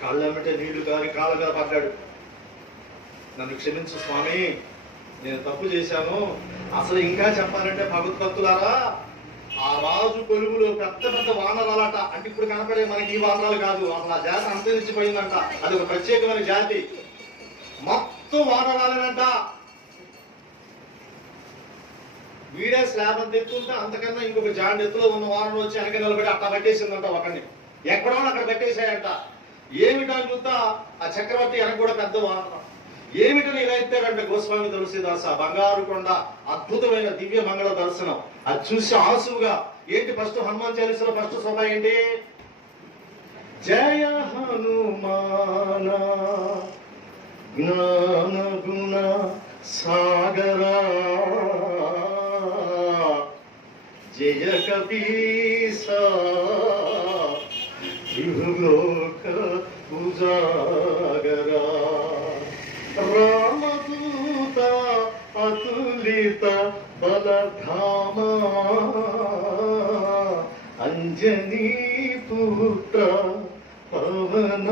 కాళ్ళమంటే నీళ్లు కాని కాళ్ళగా పడ్డాడు. నన్ను క్షమించు స్వామి, నేను తప్పు చేశాను. అసలు ఇంకా చెప్పాలంటే భగవద్భక్తులారా, ఆ రాజు కొలువులో పెద్ద పెద్ద వానరాలట. అంటే ఇప్పుడు కనపడే మనకి ఈ వానరాలు కాదు, అసలు ఆ జాతి అంతరించిపోయిందంట. అది ఒక ప్రత్యేకమైన జాతి, మొత్తం వానరాలనంట. వీడే స్లాబ్ అంత ఎత్తుంటే అంతకన్నా ఇంకొక జాండ్ ఎత్తులో ఉన్న వానలు వచ్చి వెనక నిలబడి అట్లా పట్టేసిందంట ఒకరిని. ఎక్కడో అక్కడ పట్టేశాయంట. ఏమిటా చూస్తా ఆ చక్రవర్తి వెనక కూడా పెద్ద వానరం. ఏమిటని ఇలా ఎత్తాడంటే గోస్వామి తులసీదాస్ బంగారు కొండ అద్భుతమైన దివ్య మంగళ దర్శనం. అది చూసి ఆసువుగా ఏంటి ఫస్ట్ హనుమాన్ చాలీసాలో ఫస్ట్ సభ ఏంటి? జయ హనుమాన జ్ఞాన గుణ సాగరా జయ కపీసా త్రిలోక ఉజాగరా రామదూత అతులిత బలధామ అంజనీ పుత్ర పవన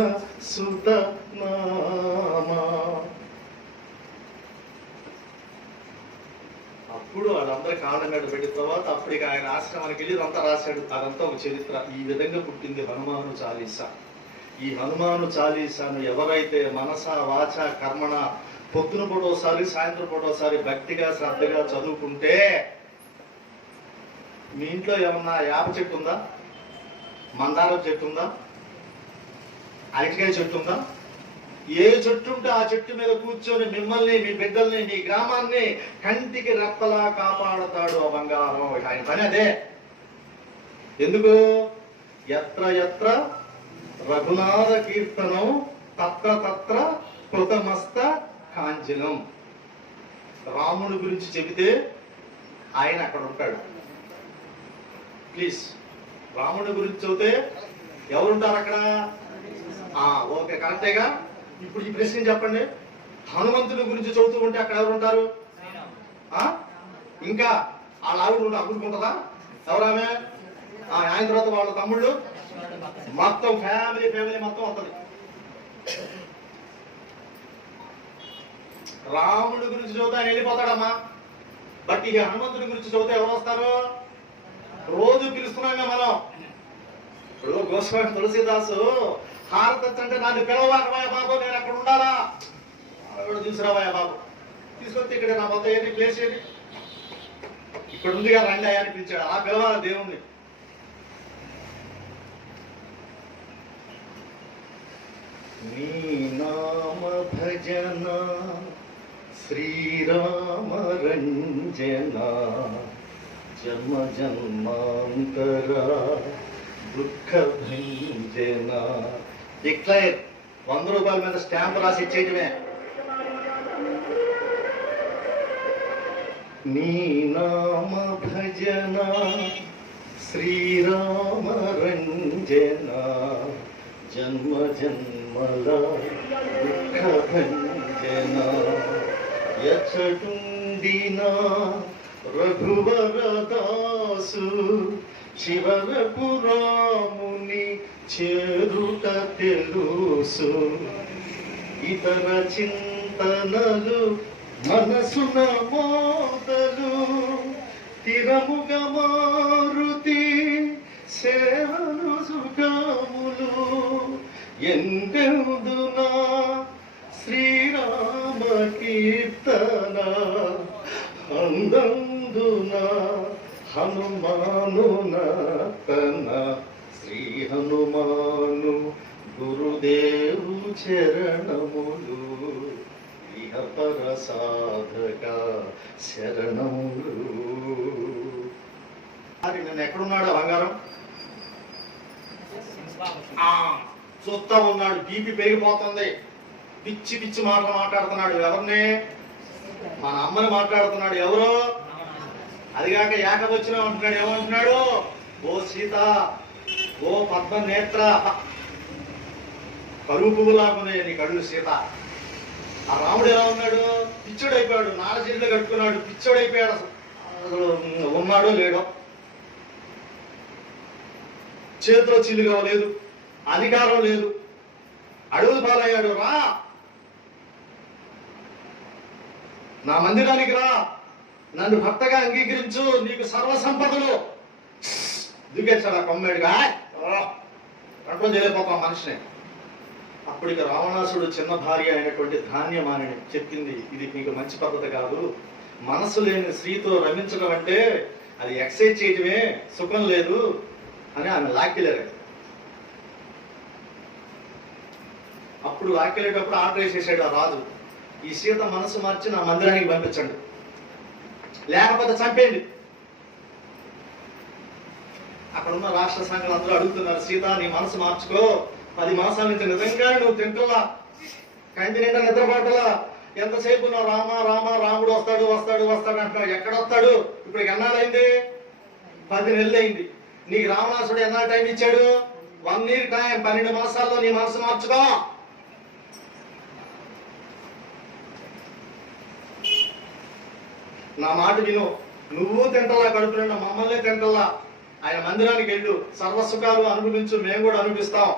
సుత నామా. అప్పుడు వాళ్ళందరూ కాళ్ళంగడ్డ పెట్టిన తర్వాత అప్పటికి ఆయన ఆశ్రమానికి వెళ్ళి అంతా రాశాడు. అదంతా ఒక చరిత్ర. ఈ విధంగా పుట్టింది హనుమాను చాలీసా. ఈ హనుమాను చాలీసాను ఎవరైతే మనస వాచ కర్మణ పొద్దున పూటోసారి సాయంత్రం పూటోసారి భక్తిగా శ్రద్ధగా చదువుకుంటే, మీ ఇంట్లో ఏమన్నా యాప చెట్టు ఉందా, మందారం చెట్టు ఉందా, అరటికాయ చెట్టు ఉందా? ఏ చెట్టు ఉంటే ఆ చెట్టు మీద కూర్చొని మిమ్మల్ని, మీ బిడ్డల్ని, మీ గ్రామాన్ని కంటికి రెప్పలా కాపాడుతాడు ఆ బంగారం. ఆయన పని అదే. ఎందుకు? ఎత్ర ఎత్ర రఘునాథ కీర్తనం తత్ర తత్ర కృతమస్త కాంచనం. రాముడి గురించి చెబితే ఆయన అక్కడ ఉంటాడు. ప్లీజ్, రాముడి గురించి చదివితే ఎవరుంటారు అక్కడ? ఓకే, కరెక్టేగా. ఇప్పుడు ఈ ప్రశ్న చెప్పండి, హనుమంతుడి గురించి చదువుతూ ఉంటే అక్కడ ఎవరుంటారు? ఇంకా వాళ్ళ ఆవిడ అగ్గుకుంటుందా? ఎవరామె? ఆయన తర్వాత వాళ్ళ తమ్ముళ్ళు, మొత్తం ఫ్యామిలీ మొత్తం వస్తుంది. రాముడి గురించి చదివితే ఆయన వెళ్ళిపోతాడమ్మా. బట్ ఈ హనుమంతుడి గురించి చదివితే ఎవరు వస్తారు? రోజు పిలుస్తున్నామే మనం. ఇప్పుడు గోస్వామి తులసీదాసు హారత్ అంటే నన్ను పిలవబాకమాయ బాబు, నేను అక్కడ ఉండాలా, తీసుకురావాయా బాబు, తీసుకొచ్చి ఇక్కడ నా మొత్తం ఏంటి ప్లేస్ ఏంటి ఇక్కడ ఉందిగా రండి అయ్యా అని పిలిచాడు. ఆ పిలవాలి దేవుణ్ణి. నీ నామ భజన శ్రీరామ రంజన జన్మ జన్మాంతర దుఃఖ భంజన. డిక్లైర్ 100 రూపాయల మీద స్టాంప్ రాసి ఇచ్చేయటమే. నీ నామ భజన శ్రీరామ రంజన జన్మ జన్మల దుఃఖ భంజన. ఎచ్చటుండినా రఘువరదాసు చివరకు రాముని చేరుట తెలుసు. ఇతర చింతనలు మనసున మోదలు తిరముగా మారుతి సేవలు సుఖములు ఎందెందునా శ్రీరామ కీర్తన అందందున హనుమాను నతన శ్రీ హనుమాను గురుదేవు చరణములు. ఇహపర సాధక శరణములు. నిన్న ఎక్కడున్నాడు బంగారం? చూస్తా ఉన్నాడు, బీపీ పెరిగిపోతుంది, పిచ్చి పిచ్చి మాటలు మాట్లాడుతున్నాడు. ఎవరిని? మన అమ్మని మాట్లాడుతున్నాడు. ఎవరు? అదిగాక ఏకవచనం అంటున్నాడు. ఏమంటున్నాడు? ఓ సీత, ఓ పద్మ నేత్ర, కరువు పువ్వులాగున్నాయి నీ కళ్ళు సీత. ఆ రాముడు ఎలా ఉన్నాడు? పిచ్చోడు అయిపోయాడు, నాల చేతిలో కట్టుకున్నాడు, పిచ్చోడు అయిపోయాడు. అసలు ఉన్నాడో లేడో, చేతిలో చిల్లుగా లేదు, అధికారం లేదు, అడవులు పాలయ్యాడు. రా నా మందిరానికి రా, నన్ను భర్తగా అంగీకరించు, నీకు సర్వసంపదలు. దిగేశాడు ఆ కొమ్మేడుగా, కంట్రోల్ చేయలేకపోతాం మనిషిని. అప్పటికి రావణాసుడు చిన్న భార్య అయినటువంటి ధాన్యమాని చెప్పింది, ఇది మీకు మంచి పద్ధతి కాదు, మనసు లేని స్త్రీతో రమించడం అంటే అది ఎక్సైజ్ చేయటమే, సుఖం లేదు అని ఆమె లాక్కెళ్ళారు. అప్పుడు లాక్కెళ్ళేటప్పుడు ఆర్డర్ వేసేసాడు ఆ రాజు, ఈ సీత మనసు మార్చి నా మందిరానికి పంపించండి, లేకపోతే చంపేయండి. అక్కడ ఉన్న రాష్ట్ర సంఘాలు అందరూ అడుగుతున్నారు, సీత నీ మనసు మార్చుకో, 10 మాసాల నుంచి నిజంగా నువ్వు తింటలా, కంటి నిండా నిద్రపట్టలా, ఎంతసేపు నువ్వు రామ రామ రాముడు వస్తాడు వస్తాడు వస్తాడు అంటున్నావు, ఎక్కడ వస్తాడు? ఇప్పుడు ఎన్నాళ్ళైంది? 10 నెలలు అయింది. నీకు రావణాసుడు ఎన్నాళ్ళు టైం ఇచ్చాడు? 1 year టైం. 12 మాసాల్లో నీ మనసు మార్చుకో. నా మాట విను, నువ్వు తింటలా, కడుపు నిండా మమ్మల్ని తింటలా, ఆయన మందిరానికి వెళ్ళు, సర్వసుఖాలు అనుభవించు, మేము కూడా అనుభవిస్తాం.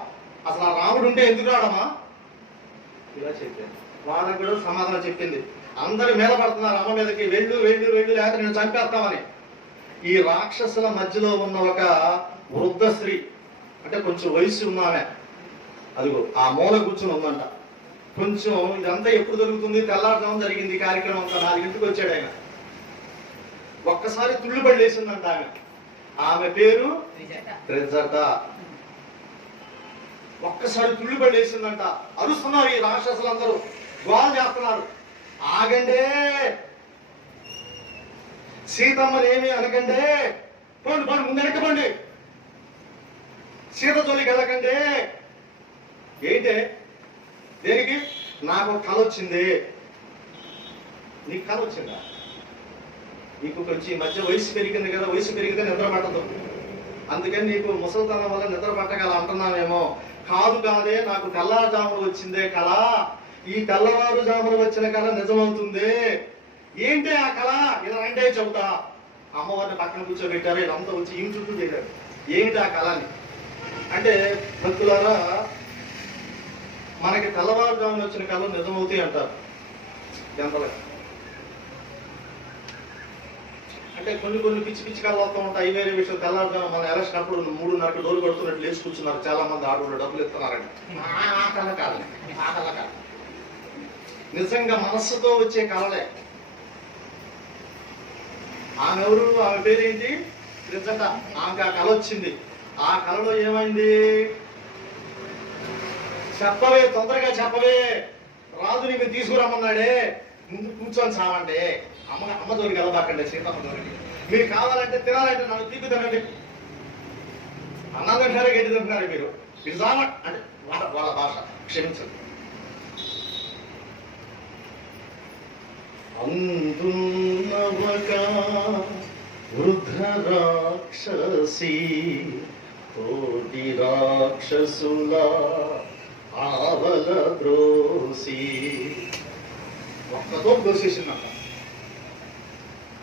అసలు ఆ రాముడు ఉంటే ఎందుకు రాడమ్మా? ఇలా చెప్పాను. వాళ్ళకి కూడా సమాధానం చెప్పింది. అందరూ మీద పడుతున్నారు అమ్మ మీదకి, వెళ్ళు వెళ్ళు వెళ్ళు, లేకపోతే నేను చంపేస్తామని. ఈ రాక్షసుల మధ్యలో ఉన్న ఒక వృద్ధ స్త్రీ, అంటే కొంచెం వయసు ఉన్నామే, అదిగో ఆ మూల కూర్చుని ఉందంట. కొంచెం ఇదంతా ఎప్పుడు జరుగుతుంది? తెల్లారుజాము జరిగింది కార్యక్రమం అంతా. 4 గంటలకు వచ్చాడు ఆయన. ఒక్కసారి తుళ్ళుబడి లేచిందంట ఆమె. ఆమె పేరు త్రిజట. ఒక్కసారి తుళ్ళుబడి లేచిందంట. అరుస్తున్నారు ఈ రాక్షసులందరూ, గోల చేస్తున్నారు, ఆగండే, సీతమ్మని ఏమి అనకండే, పండు పండు ముందు వెనకబండి, సీత జోలికి వెళ్ళకండి. ఏంటే? దేనికి? నాకు కళ వచ్చింది. నీకు కళ వచ్చిందా? నీకు కొంచెం ఈ మధ్య వయసు పెరిగింది కదా, వయసు పెరిగితే నిద్ర పట్టదు, అందుకని నీకు ముసలితనం వల్ల నిద్ర పట్టగల అంటున్నావేమో. కాదు కాదే, నాకు తెల్లవారుజాములు వచ్చిందే కళ, ఈ తెల్లవారుజాములు వచ్చిన కళ నిజమవుతుంది. ఏంటి ఆ కళ? ఇలా అంటే చెబుతా. అమ్మవారిని పక్కన కూర్చోబెట్టారు, ఇదంతా వచ్చి ఈ చుట్టూ చేశారు. ఏంటి ఆ కళ అని అంటే, భక్తులారా, మనకి తెల్లవారుజాములు వచ్చిన కళ నిజమవుతాయి అంటారు జనరల్గా. అంటే కొన్ని కొన్ని పిచ్చి పిచ్చి కళలు వస్తూ ఉంటాయి, వేరే విషయం. తెల్లారుజాము మన ఎలక్షన్ అప్పుడు 3:30 డోర్ కొడుతున్నట్టు లేచి కూర్చున్నారు చాలా మంది, ఆటోలో డబ్బులు ఇస్తున్నారండి. ఆ కళ కాదు, ఆ కళ కాదు, నిజంగా మనస్సుతో వచ్చే కళలే. ఆమె ఎవరు? ఆమె పేరేంటి? త్రిజట. ఆమెకు ఆ కళ వచ్చింది. ఆ కళలో ఏమైంది? చెప్పవే, తొందరగా చెప్పవే, రాజు నీకు తీసుకురమ్మన్నాడే, ముందు కూర్చొని చావండి, అమ్మ జోలికి వెళ్ళబాకండి, సీతమ్మ జోలికి. మీరు కావాలంటే తినాలంటే నన్ను తీపి తినండి, అన్నం తింటారే గడ్డి తింటున్నారే మీరు, ఇది చావ అంటే వాళ్ళ భాష, క్షమించండి. అందున్నవగా వృద్ధ రాక్షసి, కోటి రాక్షసుల ఆవల ద్రోసి. ఒక్కతో దోషేసిందంట.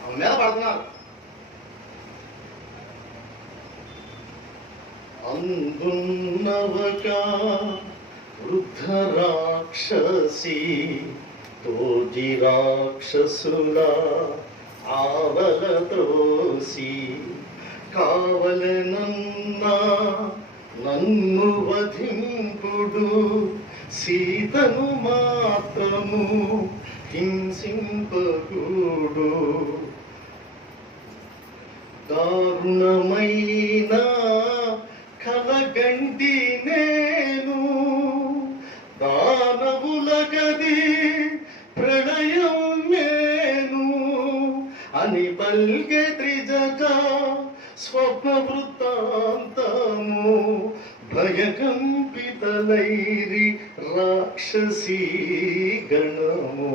ఆమె మీద పడుతున్నారు. అందున్నవగా వృద్ధ రాక్షసి, తోటి రాక్షసుల ఆవల త్రోసి. కావలనన్నా నన్ను వధింపుడు, సీతను మాత్రము హింసింపకూడు. దారుణమైన కలగంటి నేను, దానవుల గది ప్రణయ అని పల్కె త్రిజట స్వప్న వృత్తాంతము భయకంపితలైరి రాక్షసీ గణము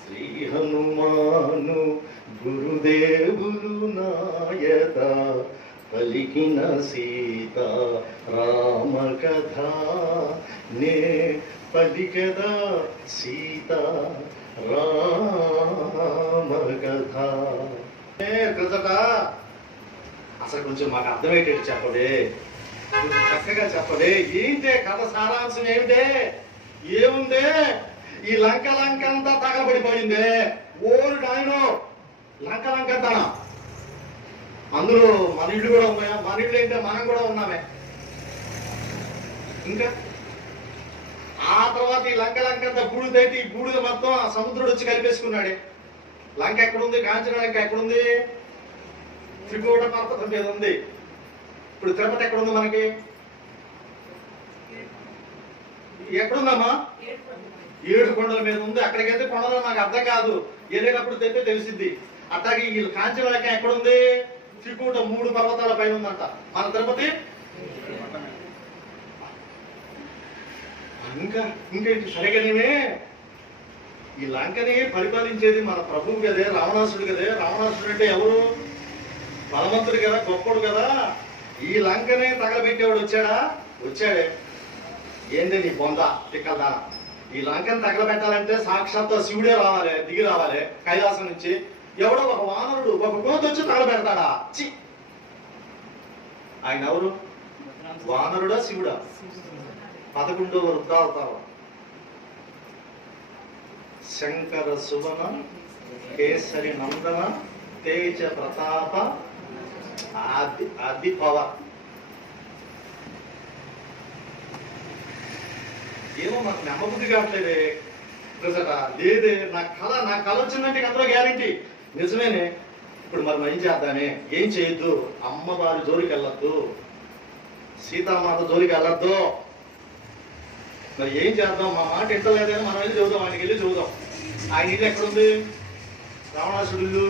శ్రీ హనుమాను గురుదేవులు నాయత పలికిన సీత రామ కథ నే పలికద సీత రామ కథ. అసలు కొంచెం మాకు అర్థమయ్యేటట్టు చెప్పడే, కొంచెం చక్కగా చెప్పడే. ఏంటే కథ సారాంశం ఏమిటే? ఏముందే? ఈ లంక అంతా తగలబడిపోయిందే. ఓరు నాయనో, లంక అంతా. అందులో మన ఇళ్ళు కూడా ఉన్నాయా? మన ఇళ్ళు ఏంటో మనం కూడా ఉన్నామే. ఇంకా ఆ తర్వాత ఈ లంక అంతా బూడిదైతే ఈ బూడిద మొత్తం ఆ సముద్రుడు వచ్చి కలిపేసుకున్నాడే. లంక ఎక్కడుంది? కాంచన లంక ఎక్కడుంది? త్రికూట పర్వతం మీద ఉంది. ఇప్పుడు తిరుపతి ఎక్కడుంది మనకి? ఎక్కడుందమ్మా? 7 కొండల మీద ఉంది. అక్కడికైతే కొండలో నాకు అర్థం కాదు, వెళ్ళేటప్పుడు తెస్తే తెలిసిద్ది. అట్లాగే ఈ కాంచన లంక ఎక్కడుంది? త్రికూట 3 పర్వతాల పైన ఉందంట. మన తిరుపతి ఇంకేంటి? సరిగానే ఈ లంకని పరిపాలించేది మన ప్రభువు కదే, రావణాసుడు కదే. రావణాసుడు అంటే ఎవరు? బలవంతుడు కదా, గొప్పడు కదా. ఈ లంకని తగలబెట్టేవాడు వచ్చాడా? వచ్చాడే. ఏంది నీ బొంద తిక్కదా? ఈ లంకని తగలబెట్టాలంటే సాక్షాత్ శివుడే రావాలి, దిగి రావాలి కైలాసం నుంచి. ఎవడో ఒక వానరుడు ఒక కోతి వచ్చి తగలబెడతాడా? చి! ఆయన ఎవరు? వానరుడా శివుడా? 11వ వృత్తావతారం. శంకర సువన కేసరి నందన తేజ ప్రతాప ఆది పవర్. ఏమో నాకు నమ్మబుద్ధి కావట్లేదే. లేదే, నా కళ వచ్చిందంటే అందులో గ్యారంటీ నిజమేనే. ఇప్పుడు మరి ఏం చేద్దామే? ఏం చేయొద్దు. అమ్మవారి జోలికి వెళ్ళొద్దు, సీతామాత జోలికి వెళ్ళొద్దు. మరి ఏం చేద్దాం? మా మాట ఇంటలేదని మనం వెళ్ళి చూద్దాం, ఆయనకి వెళ్ళి చూద్దాం. ఆయన ఇల్లు ఎక్కడుంది? రావణాసుడి ఇల్లు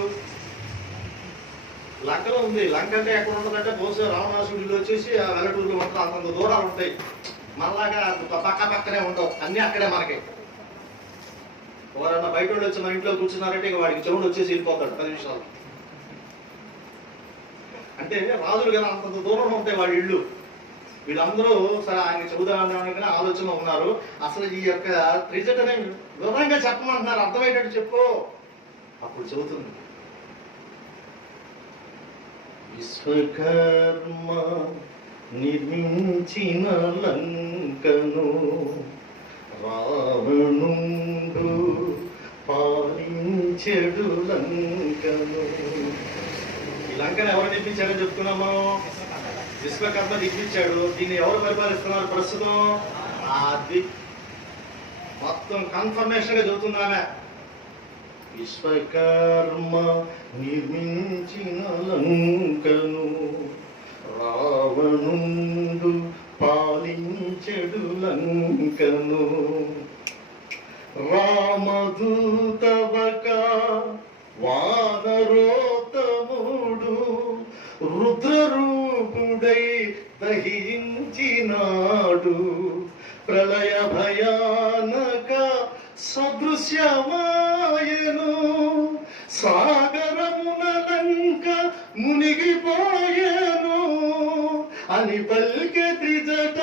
లంకలో ఉంది. లంక అంటే ఎక్కడ ఉంటుందంటే బహుశా రావణాసుడి ఇల్లు వచ్చేసి ఆ వెల్లటూరులో ఉంటారు. అంతంత దూరాలు ఉంటాయి. మనలాగా పక్కనే ఉండవు, అన్ని అక్కడే మనకి. ఎవరన్నా బయట వచ్చి మన ఇంట్లో కూర్చున్నారంటే ఇక వాడికి చెవుడు వచ్చేసి వెళ్ళిపోతాడు 10 నిమిషాలు. అంటే రాజులు కదా, అంతంత దూరంలో ఉంటాయి వాడి ఇళ్ళు. వీళ్ళందరూ సరే ఆయన చెబుదామని ఆలోచన ఉన్నారు. అసలు ఈ యొక్క త్రిజటని వివరంగా చెప్పమంటున్నారు, అర్థమయ్యేటట్టు చెప్పు. అప్పుడు చెబుతుంది. విశ్వకర్మ నిర్మించిన లంకను రావణుండు పాలించెడు లంకను. ఈ లంకను ఎవరు నిర్మించారని చెప్తున్నాము? విశ్వకర్మ నిర్మించాడు. దీన్ని ఎవరు పరిపాలిస్తున్నారు ప్రస్తుతం? అది మొత్తం కన్ఫర్మేషన్ గా చదువుతున్నామే. విశ్వకర్మ నిర్మించిన లంకను రావణుండు పాలించెడు లంకను. రామదూతవక వానరోత్తముడు రుద్రరూపుడై దహించినాడు. ప్రళయ భయానక సదృశ్యమాయను. సాగరమున లంక మునిగిపోయేను అని పల్కె త్రిజట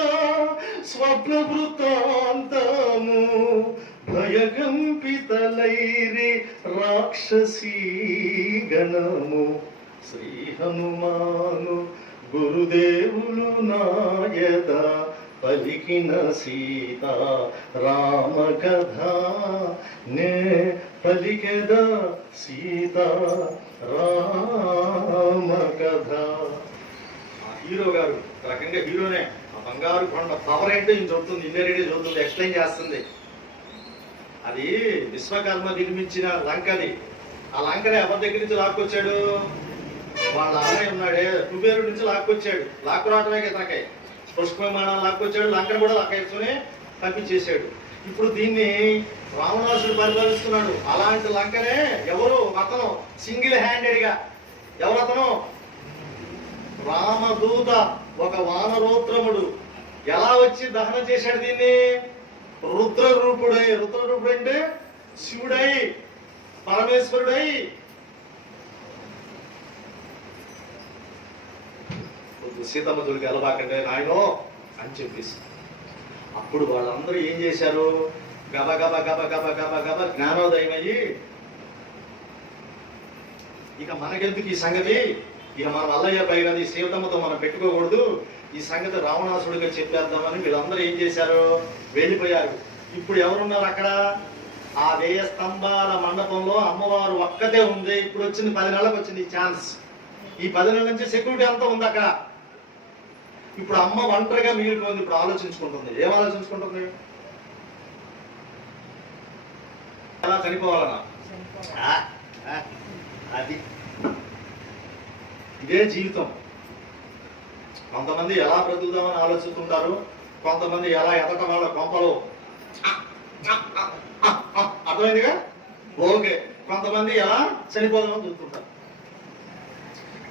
స్వప్న వృత్తాంతము భయకంపితలైరి రాక్షసీ గణము. శ్రీ హనుమాను గురుదేవులు నాయత పలికిన సీత రామ కథ నే పలికెద సీత రామ కథ. ఆ హీరో గారు రకంగా హీరోనే. ఆ బంగారు కొండ పవర్ ఏంటో ఈయన చెబుతుంది, ఇండైరెక్ట్గా చెబుతుంది, ఎక్స్ప్లెయిన్ చేస్తుంది. అది విశ్వకర్మ నిర్మించిన లంకది. ఆ లంకని ఎవరి దగ్గర నుంచి లాక్కొచ్చాడు? వాళ్ళ అన్నయ్య ఉన్నాడే కుబేరుడి నుంచి లాక్కొచ్చాడు. లాక్కు రావటమే ఇతనకే పుష్ప విమానాలు లాక్కొచ్చాడు. లంకను కూడా లాక్కేసుకుని పంపించేశాడు. ఇప్పుడు దీన్ని రావణాసుడు పరిపాలిస్తున్నాడు. అలాంటి లంకనే ఎవరు అతను సింగిల్ హ్యాండెడ్ గా, ఎవరతను రామదూత, ఒక వానరోత్రముడు ఎలా వచ్చి దహనం చేశాడు దీన్ని? రుద్రరూపుడై. రుద్రరూపుడు అంటే శివుడై, పరమేశ్వరుడై. సీతమ్మ జోలికి వెళ్ళబాకండి నాయనో అని చెప్పేసి అప్పుడు వాళ్ళందరూ ఏం చేశారు? గబ గబ గబ గబ గబ గబ జ్ఞానోదయం అయ్యి, ఇక మనకెందుకు ఈ సంగతి, ఇక మనం అల్లయ్య పై కదా ఈ సీతమ్మతో మనం పెట్టుకోకూడదు, ఈ సంగతి రావణాసుడిగా చెప్పేద్దామని వీళ్ళందరూ ఏం చేశారు? వెళ్ళిపోయారు. ఇప్పుడు ఎవరున్నారు అక్కడ? ఆ 1000 స్తంభాల మండపంలో అమ్మవారు ఒక్కతే ఉంది. ఇప్పుడు వచ్చింది 10 నెలలకు వచ్చింది ఈ ఛాన్స్. ఈ 10 నెలల నుంచి సెక్యూరిటీ అంతా ఉంది అక్కడ. ఇప్పుడు అమ్మ ఒంటరిగా మిగిలిపోయింది. ఇప్పుడు ఆలోచించుకుంటుంది. ఏం ఆలోచించుకుంటుంది? ఎలా చనిపోవాలన్నా? అది ఇదే జీవితం. కొంతమంది ఎలా బ్రతుకుదామని ఆలోచిస్తుంటారు, కొంతమంది ఎలా ఎదట వాళ్ళ కొంపలో. అర్థమైందిగా? ఓకే. కొంతమంది ఎలా చనిపోదామని చూస్తుంటారు.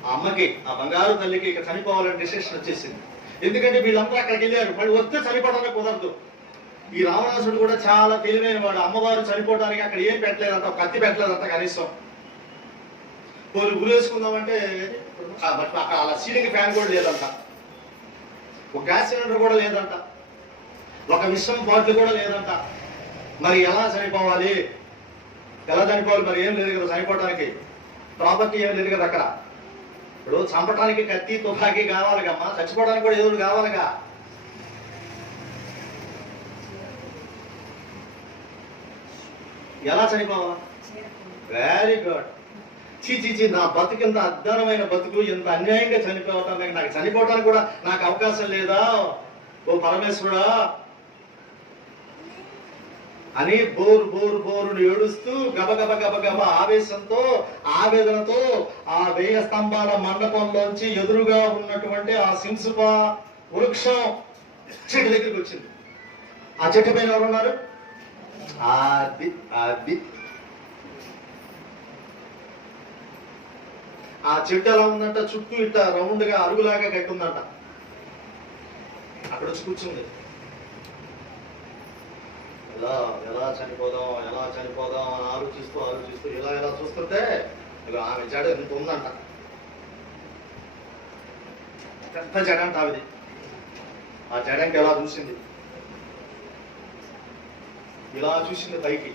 ఆ అమ్మకి, ఆ బంగారు తల్లికి ఇక చనిపోవాలని డిసిషన్ వచ్చేసింది. ఎందుకంటే వీళ్ళందరూ అక్కడికి వెళ్ళారు, మళ్ళీ వస్తే చనిపోవడానికి కుదరదు. ఈ రావణాసుడు కూడా చాలా తెలివైన వాడు. అమ్మవారు చనిపోవడానికి అక్కడ ఏం పెట్టలేదంట, కత్తి పెట్టలేదంట కనీసం. కొన్ని ఊరేసుకుందామంటే అక్కడ అలా సీలింగ్ ఫ్యాన్ కూడా లేదంట, ఒక గ్యాస్ సిలిండర్ కూడా లేదంట, ఒక విషం బాటిల్ కూడా లేదంట. మరి ఎలా చనిపోవాలి? ఎలా చనిపోవాలి? మరి ఏం లేదు కదా చనిపోవడానికి, ప్రాపర్టీ ఏం లేదు కదా అక్కడ. ఇప్పుడు చంపడానికి కత్తి తుపాకీ కావాలిగా, అమ్మా చచ్చిపోవడానికి కూడా ఏదో కావాలిగా. ఎలా చనిపోవాలా? Very good. చీ, నా బతుకు ఇంత అద్భుతమైన బతుకు, ఇంత అన్యాయంగా చనిపోవటానికి, నాకు చనిపోవటానికి కూడా నాకు అవకాశం లేదా ఓ పరమేశ్వరుడా అని బోరుని ఏడుస్తూ గబగబ గబగబ ఆవేశంతో, ఆవేదనతో ఆ 1000 స్తంభాల మండపంలోంచి ఎదురుగా ఉన్నటువంటి ఆ సింసుప వృక్షం చెట్టు దగ్గరికి వచ్చింది. ఆ చెట్టు పైన ఎవరున్నారు? అది ఆ చెట్టు ఎలా ఉందంట? చుట్టూ ఇట్ట రౌండ్ గా అరుగులాగా కట్టుందంట. అక్కడ వచ్చి కూర్చుంది. ఎలా చనిపోదాం అని ఆలోచిస్తూ ఇలా చూస్తుంటే ఇలా ఆమె జడ ఎంత ఉందంట. పెద్ద జడ అంట ఆవిది. ఆ జడంకి ఎలా చూసింది? ఇలా చూసింది పైకి.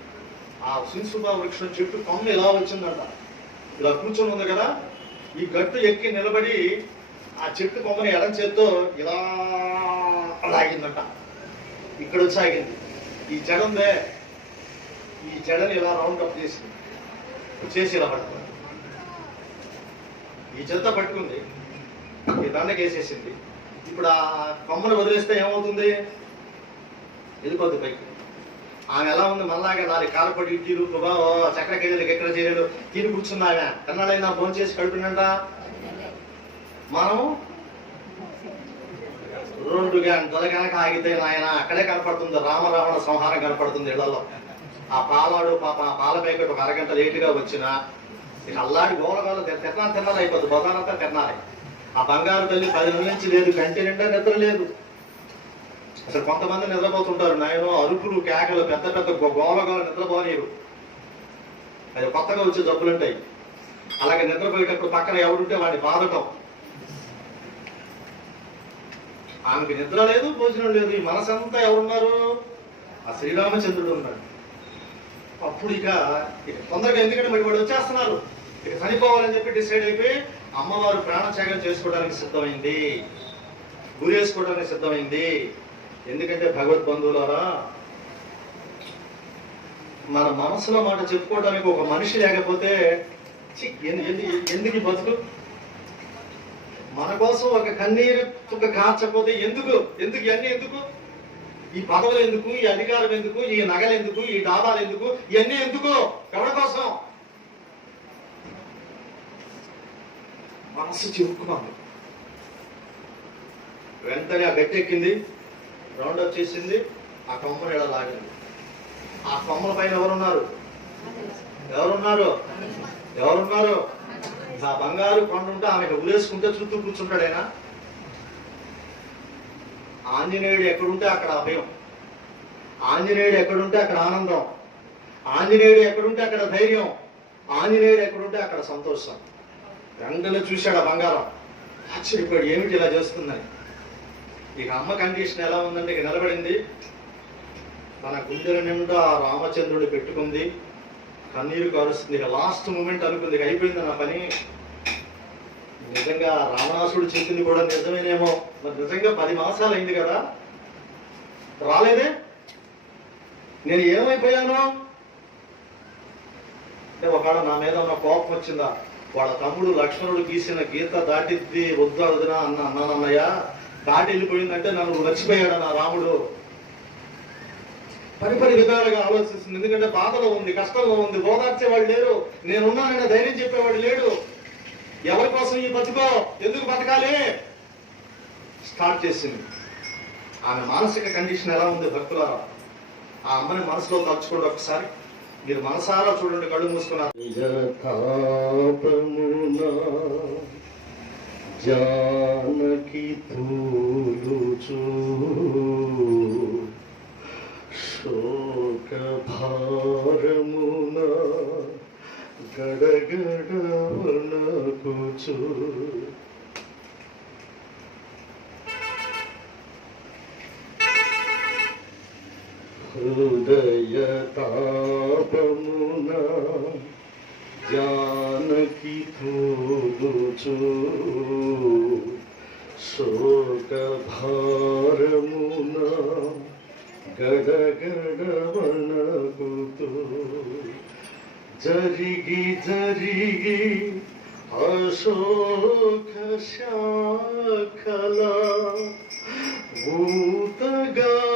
ఆ సింసుప వృక్షం చెట్టు కొమ్మ ఇలా వచ్చిందంట. ఇలా కూర్చొని ఉంది కదా, ఈ గట్టు ఎక్కి నిలబడి ఆ చెట్టు కొమ్మని ఎడం చేత్తో ఇలా లాగిందంట. ఇక్కడ వచ్చి ఆగింది. ఈ జడ ఉందే, ఈ జడని ఇలా రౌండ్ అప్ చేసి ఇలా పట్టుకుంది. ఈ జత పట్టుకుంది, ఈ దండకి వేసేసింది. ఇప్పుడు ఆ కొమ్మను వదిలేస్తే ఏమవుతుంది? వెళ్ళిపోద్ది పైకి. ఆమె ఎలా ఉంది? మళ్ళాగా 4 కారపడి ఇడ్లీలు చక్కెర కేజీలకు ఎక్కడ చేయలేదు తిని కూర్చున్నాగా. కన్నాడైనా భోజనం చేసి కడుపునంట. మనం 2 గంటల కనుక ఆగితే నాయన అక్కడే కనపడుతుంది రావణ సంహారం కనపడుతుంది ఇళ్లలో. ఆ పాలాడు పాప ఆ పాల ప్యాకెట్ ఒక అరగంట లేటుగా వచ్చినా ఇక అల్లాడి గోలగోల తిరణాలు అయిపోద్ది. బొదానంతా తిరణాలి. ఆ బంగారు తల్లి 10 నెలల నుంచి లేదు, గంట నిండా నిద్ర లేదు. అసలు కొంతమంది నిద్రపోతుంటారు నాయనో, అరుపులు కేకలు పెద్ద గోలగోల నిద్రపోలేరు. అది కొత్తగా వచ్చే జబ్బులుంటాయి. అలాగే నిద్రపోయేటప్పుడు పక్కన ఎవరుంటే వాడిని బాధటం. ఆమెకి నిద్ర లేదు, భోజనం లేదు. ఈ మనసంతా ఎవరున్నారు? ఆ శ్రీరామచంద్రుడు ఉన్నాడు. అప్పుడు ఇక తొందరగా, ఎందుకంటే మరి వాడు వచ్చేస్తున్నారు, ఇక చనిపోవాలని చెప్పి డిసైడ్ అయిపోయి అమ్మవారు ప్రాణత్యాగం చేసుకోవడానికి సిద్ధమైంది, గురేసుకోవడానికి సిద్ధమైంది. ఎందుకంటే భగవద్బంధువులారా, మన మనసులో మాట చెప్పుకోవడానికి ఒక మనిషి లేకపోతే ఎందుకు బతుకు? మన కోసం ఒక కన్నీరు చుక్క కార్చకపోతే ఎందుకు ఇవన్నీ ఎందుకు? ఈ పదవులు ఎందుకు? ఈ అధికారం ఎందుకు? ఈ నగలు ఎందుకు? ఈ డాబాలు ఎందుకు? ఇవన్నీ ఎందుకు? ఎవరి కోసం? మనసు చెప్పుకున్నాము. వెంటనే ఆ గట్టెక్కింది, రౌండప్ చేసింది, ఆ కొమ్మని ఇలా లాగింది. ఆ కొమ్మల పైన ఎవరున్నారు? ఎవరున్నారు? ఎవరున్నారు? ఆ బంగారు కొండ ఉంటే ఆమెకు ఉలేసుకుంటే చుట్టూ కూర్చుంటాడైనా. ఆంజనేయుడు ఎక్కడుంటే అక్కడ అభయం, ఆంజనేయుడు ఎక్కడుంటే అక్కడ ఆనందం, ఆంజనేయుడు ఎక్కడుంటే అక్కడ ధైర్యం, ఆంజనేయుడు ఎక్కడుంటే అక్కడ సంతోషం. వెంటనే చూశాడు ఆ బంగారం, ఆశ్చర్యపోయాడు, ఏమిటి ఇలా చేస్తుందని. ఇక అమ్మ కండిషన్ ఎలా ఉందంటే, ఇక నిలబడింది, తన గుండెల నిండా రామచంద్రుడు పెట్టుకుంది, కన్నీరు కారుస్తుంది. ఇక లాస్ట్ మూమెంట్ అనుకుంది, ఇక అయిపోయింది నా పని. నిజంగా రావణాసుడు చెప్పింది కూడా నిజమేనేమో, మరి నిజంగా 10 మాసాలు అయింది కదా, రాలేదే, నేను ఏమైపోయాను అంటే, ఒకవేళ నా మీద ఉన్న కోపం వచ్చిందా? వాళ్ళ తమ్ముడు లక్ష్మణుడు గీసిన గీత దాటిద్ది వద్దు అడుగునా అన్నానన్నయ్య, దాటి వెళ్ళిపోయిందంటే నన్ను మర్చిపోయాడు నా రాముడు. పరిపరి విధాలుగా ఆలోచిస్తుంది. ఎందుకంటే బాధలో ఉంది, కష్టంలో ఉంది, ఓదార్చేవాడు లేరు, నేనున్నానని ధైర్యం చెప్పేవాడు లేడు. ఎవరి కోసం ఈ బతుకో, ఎందుకు బతకాలి స్టార్ట్ చేసింది. ఆమె మానసిక కండిషన్ ఎలా ఉంది భక్తులారా? ఆ అమ్మని మనసులో తలుచుకోండి ఒకసారి, మీరు మనసారా చూడండి, కళ్ళు మూసుకున్నారు. జానకి తూలుచు శోక భారమున గడగడవనకుచు హృదయ తాపమున జానకి తూలుచు శోక భారమున గడగడవనకుతూ జరిగి జరిగి అశోక శాఖల ఊతగాకొని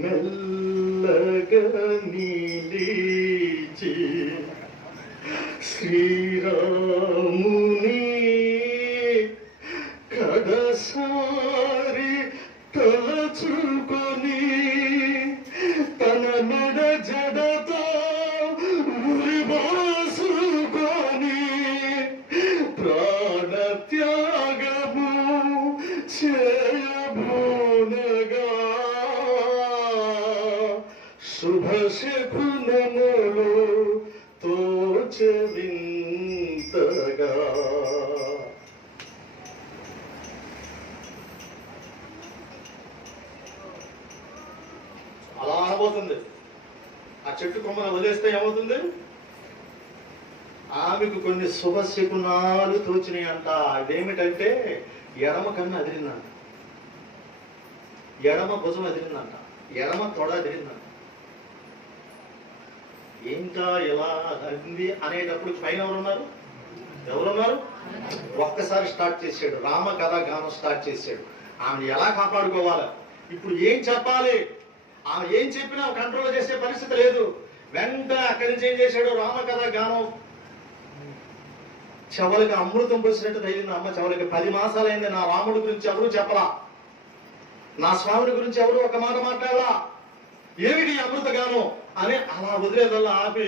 మెల్లగా నిలిచి శ్రీరాముని కడసారి తలచుకొని తన మెడ జడతో ఉరిబాసుకొని ప్రాణత్యాగము చేయబోనగా శుభశకునములు తోచవింతగా. అలా అనబోతుంది. ఆ చెట్టు కొమ్మను వదిలేస్తే ఏమవుతుంది? ఆమెకు కొన్ని శుభశకునాలు తోచినాయి అంట. అదేమిటంటే, ఎడమ కన్ను అదిరిందంట, ఎడమ భుజం అదిరిందంట, ఎడమ తొడ అదిరిందంట. ఇంకా ఎలా అదిరింది అనేటప్పుడు పైన ఎవరున్నారు? ఎవరున్నారు? ఒక్కసారి స్టార్ట్ చేశాడు, రామ కథ గానం స్టార్ట్ చేశాడు. ఆమెను ఎలా కాపాడుకోవాలి, ఇప్పుడు ఏం చెప్పాలి, ఆమె ఏం చెప్పినా కంట్రోల్ చేసే పరిస్థితి లేదు. వెంటనే అక్కడి నుంచి ఏం చేశాడు? రామ కథ గానం చెవులకి అమృతం పోసినట్టు తగిలింది అమ్మ చెవులకి. 10 మాసాలైంది, నా రాముడి గురించి ఎవరు చెప్పలా, నా స్వామిని గురించి ఎవరు ఒక మాట మాట్లాడలా. ఏమిటి అమృత గానం అని అలా వదిలేదల్లా ఆపి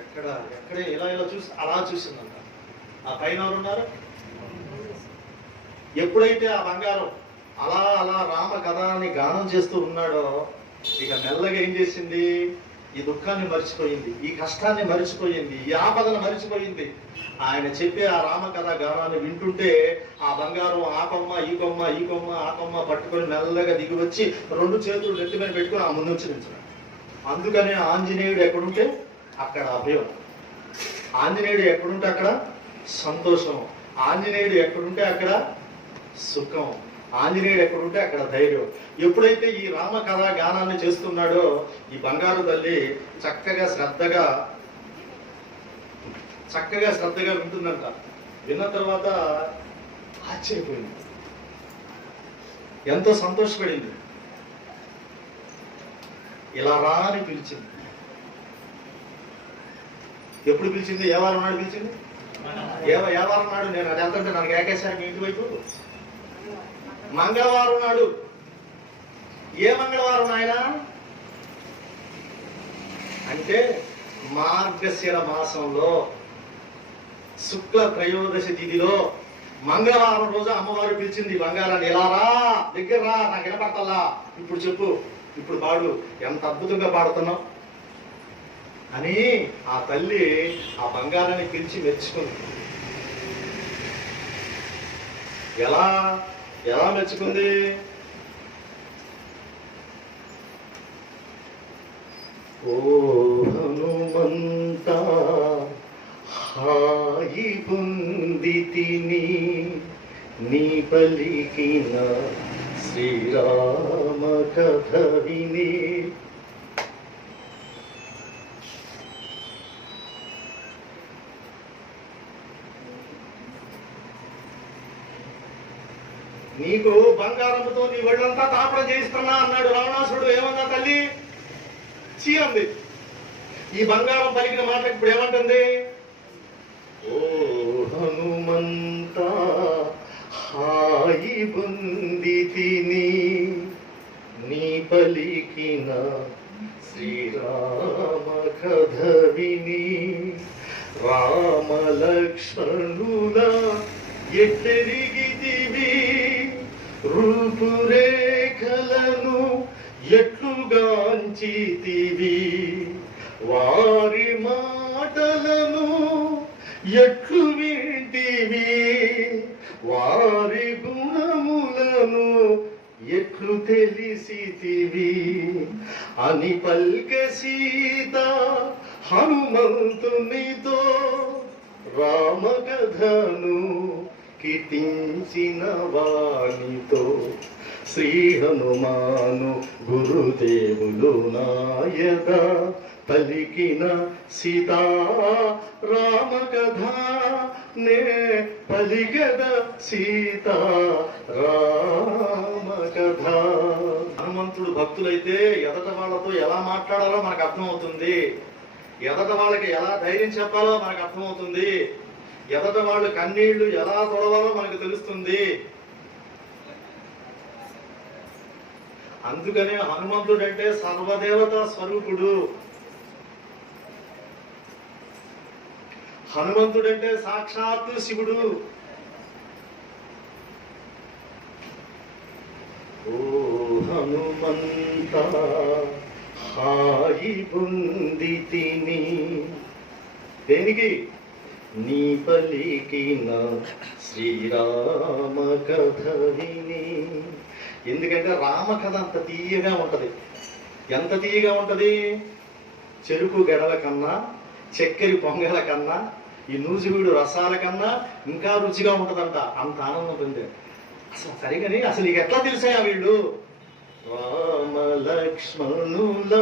ఎక్కడే ఇలా ఇలా చూసి అలా చూసిందంట. ఆ పైన ఎవరున్నారు? ఎప్పుడైతే ఆ బంగారం అలా అలా రామ కథని గానం చేస్తూ ఉన్నాడో, ఇక మెల్లగా ఏం చేసింది? ఈ దుఃఖాన్ని మరిచిపోయింది, ఈ కష్టాన్ని మరిచిపోయింది, ఈ ఆపదను మరిచిపోయింది. ఆయన చెప్పే ఆ రామ కథ గానాన్ని వింటుంటే ఆ బంగారం ఆ కొమ్మ ఈ కొమ్మ ఈ కొమ్మ ఆ కొమ్మ పట్టుకొని మెల్లగా దిగి వచ్చి 2 చేతులు నెత్తి మీద పెట్టుకొని ఆ ముందు నుంచి నిల్చున్నాడు. అందుకనే ఆంజనేయుడు ఎక్కడుంటే అక్కడ అభయం, ఆంజనేయుడు ఎక్కడుంటే అక్కడ సంతోషం, ఆంజనేయుడు ఎక్కడుంటే అక్కడ సుఖం, ఆంజనేయుడు ఎక్కడుంటే అక్కడ ధైర్యం. ఎప్పుడైతే ఈ రామ కథా గానాన్ని చేస్తున్నాడో ఈ బంగారు తల్లి చక్కగా శ్రద్ధగా వింటుందంట. విన్న తర్వాత ఆశ్చర్యపోయింది, ఎంతో సంతోషపడింది. ఇలా రా అని పిలిచింది. ఎప్పుడు పిలిచింది? ఏ వారం నాడు పిలిచింది? ఏ వారం నాడు. నేను అది వెళ్తుంటే నాకు ఏకేసారి మీ ఇంటి వైపు మంగళవారం నాడు ఏ మంగళవారం నాయన అంటే మార్గశిర మాసంలో శుక్ల త్రయోదశి తిథిలో మంగళవారం రోజు అమ్మవారు పిలిచింది బంగారాన్ని, ఎలా రా దగ్గర రా, నాకు వినపడతల్లా, ఇప్పుడు చెప్పు, ఇప్పుడు పాడు, ఎంత అద్భుతంగా పాడుతున్నావు అని ఆ తల్లి ఆ బంగారాన్ని పిలిచి మెచ్చుకుంది. ఎలా ఎలా మెచ్చుకుంది? ఓ హనుమంత హాయి పొందితిని నీ పలికిన శ్రీరామ కథ విని. నీకు బంగారంతో నీ ఒళ్ళంతా తాపడం చేయిస్తున్నా అన్నాడు రావణాసురుడు. ఏమన్నా తల్లి? చీ అంది. ఈ బంగారం పలికిన మాట ఇప్పుడు ఏమంటుంది? ఓ హనుమంత హాయి పొందితిని నీ పలికిన శ్రీరామ కథ విని. రామ లక్ష్మణుల ఎట్టెరిగితివి, రూపురేఖలను ఎట్లుగాంచితివి, వారి మాటలను ఎట్లు వింటివి, వారి గుణములను ఎట్లు తెలిసితివి అని పల్కె సీత హనుమంతునితో రామ కథను కీర్తించిన వానితో. శ్రీ హనుమాను గురుదేవులు నాయక పలికిన సీతా రామ కథ నే పలికద సీతా రామ కథ. హనుమంతుడు భక్తులైతే ఎదట వాళ్ళతో ఎలా మాట్లాడాలో మనకు అర్థమవుతుంది, ఎదట వాళ్ళకి ఎలా ధైర్యం చెప్పాలో మనకు అర్థమవుతుంది, ఎదట వాళ్ళు కన్నీళ్లు ఎలా తొడవాలో మనకు తెలుస్తుంది. అందుకనే హనుమంతుడు అంటే సర్వదేవతా స్వరూపుడు. హనుమంతుడంటే సాక్షాత్తు శివుడు. ఓ హనుమంత హాయి పొందితిని దేనికి? నీ పలికిన శ్రీరామ కథ విని. ఎందుకంటే రామ కథ అంత తీయగా ఉంటది. ఎంత తీయగా ఉంటది? చెరుకు గడల కన్నా, చక్కెర పొంగల కన్నా, ఈ నూజివీడు రసాల కన్నా ఇంకా రుచిగా ఉంటదంట. అంత ఆనందం పొందే. అసలు సరిగని అసలు నీకు ఎట్లా తెలిసాయా వీళ్ళు? రామ లక్ష్మణుల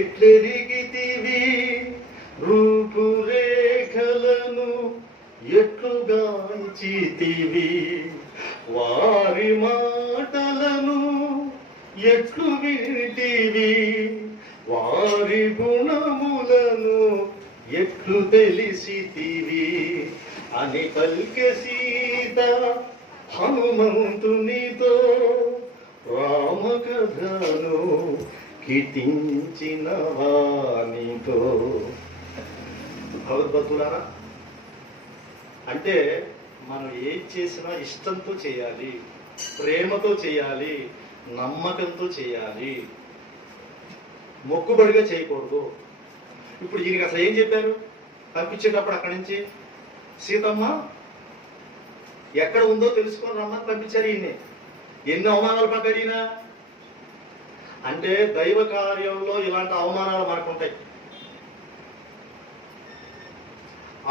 ఎట్లెరిగితివి, రూపురేఖలను ఎట్లుగాంచితివి, వారి మాటలను ఎట్లు వింటివి, వారి గుణములను ఎట్లు తెలిసితివి అని పల్కె సీత హనుమంతునితో రామ కథను కీర్తించిన వానితో. భగవద్భక్తులారా, అంటే మనం ఏం చేసినా ఇష్టంతో చేయాలి, ప్రేమతో చేయాలి, నమ్మకంతో చేయాలి, మొక్కుబడిగా చేయకూడదు. ఇప్పుడు ఈయనకి అసలు ఏం చెప్పారు పంపించేటప్పుడు? అక్కడి నుంచి సీతమ్మ ఎక్కడ ఉందో తెలుసుకొని రమ్మని పంపించారు. ఈయన్ని ఎన్ని అవమానాలు పడ్డాడు ఈయన అంటే, దైవ కార్యంలో ఇలాంటి అవమానాలు మనకు ఉంటాయి.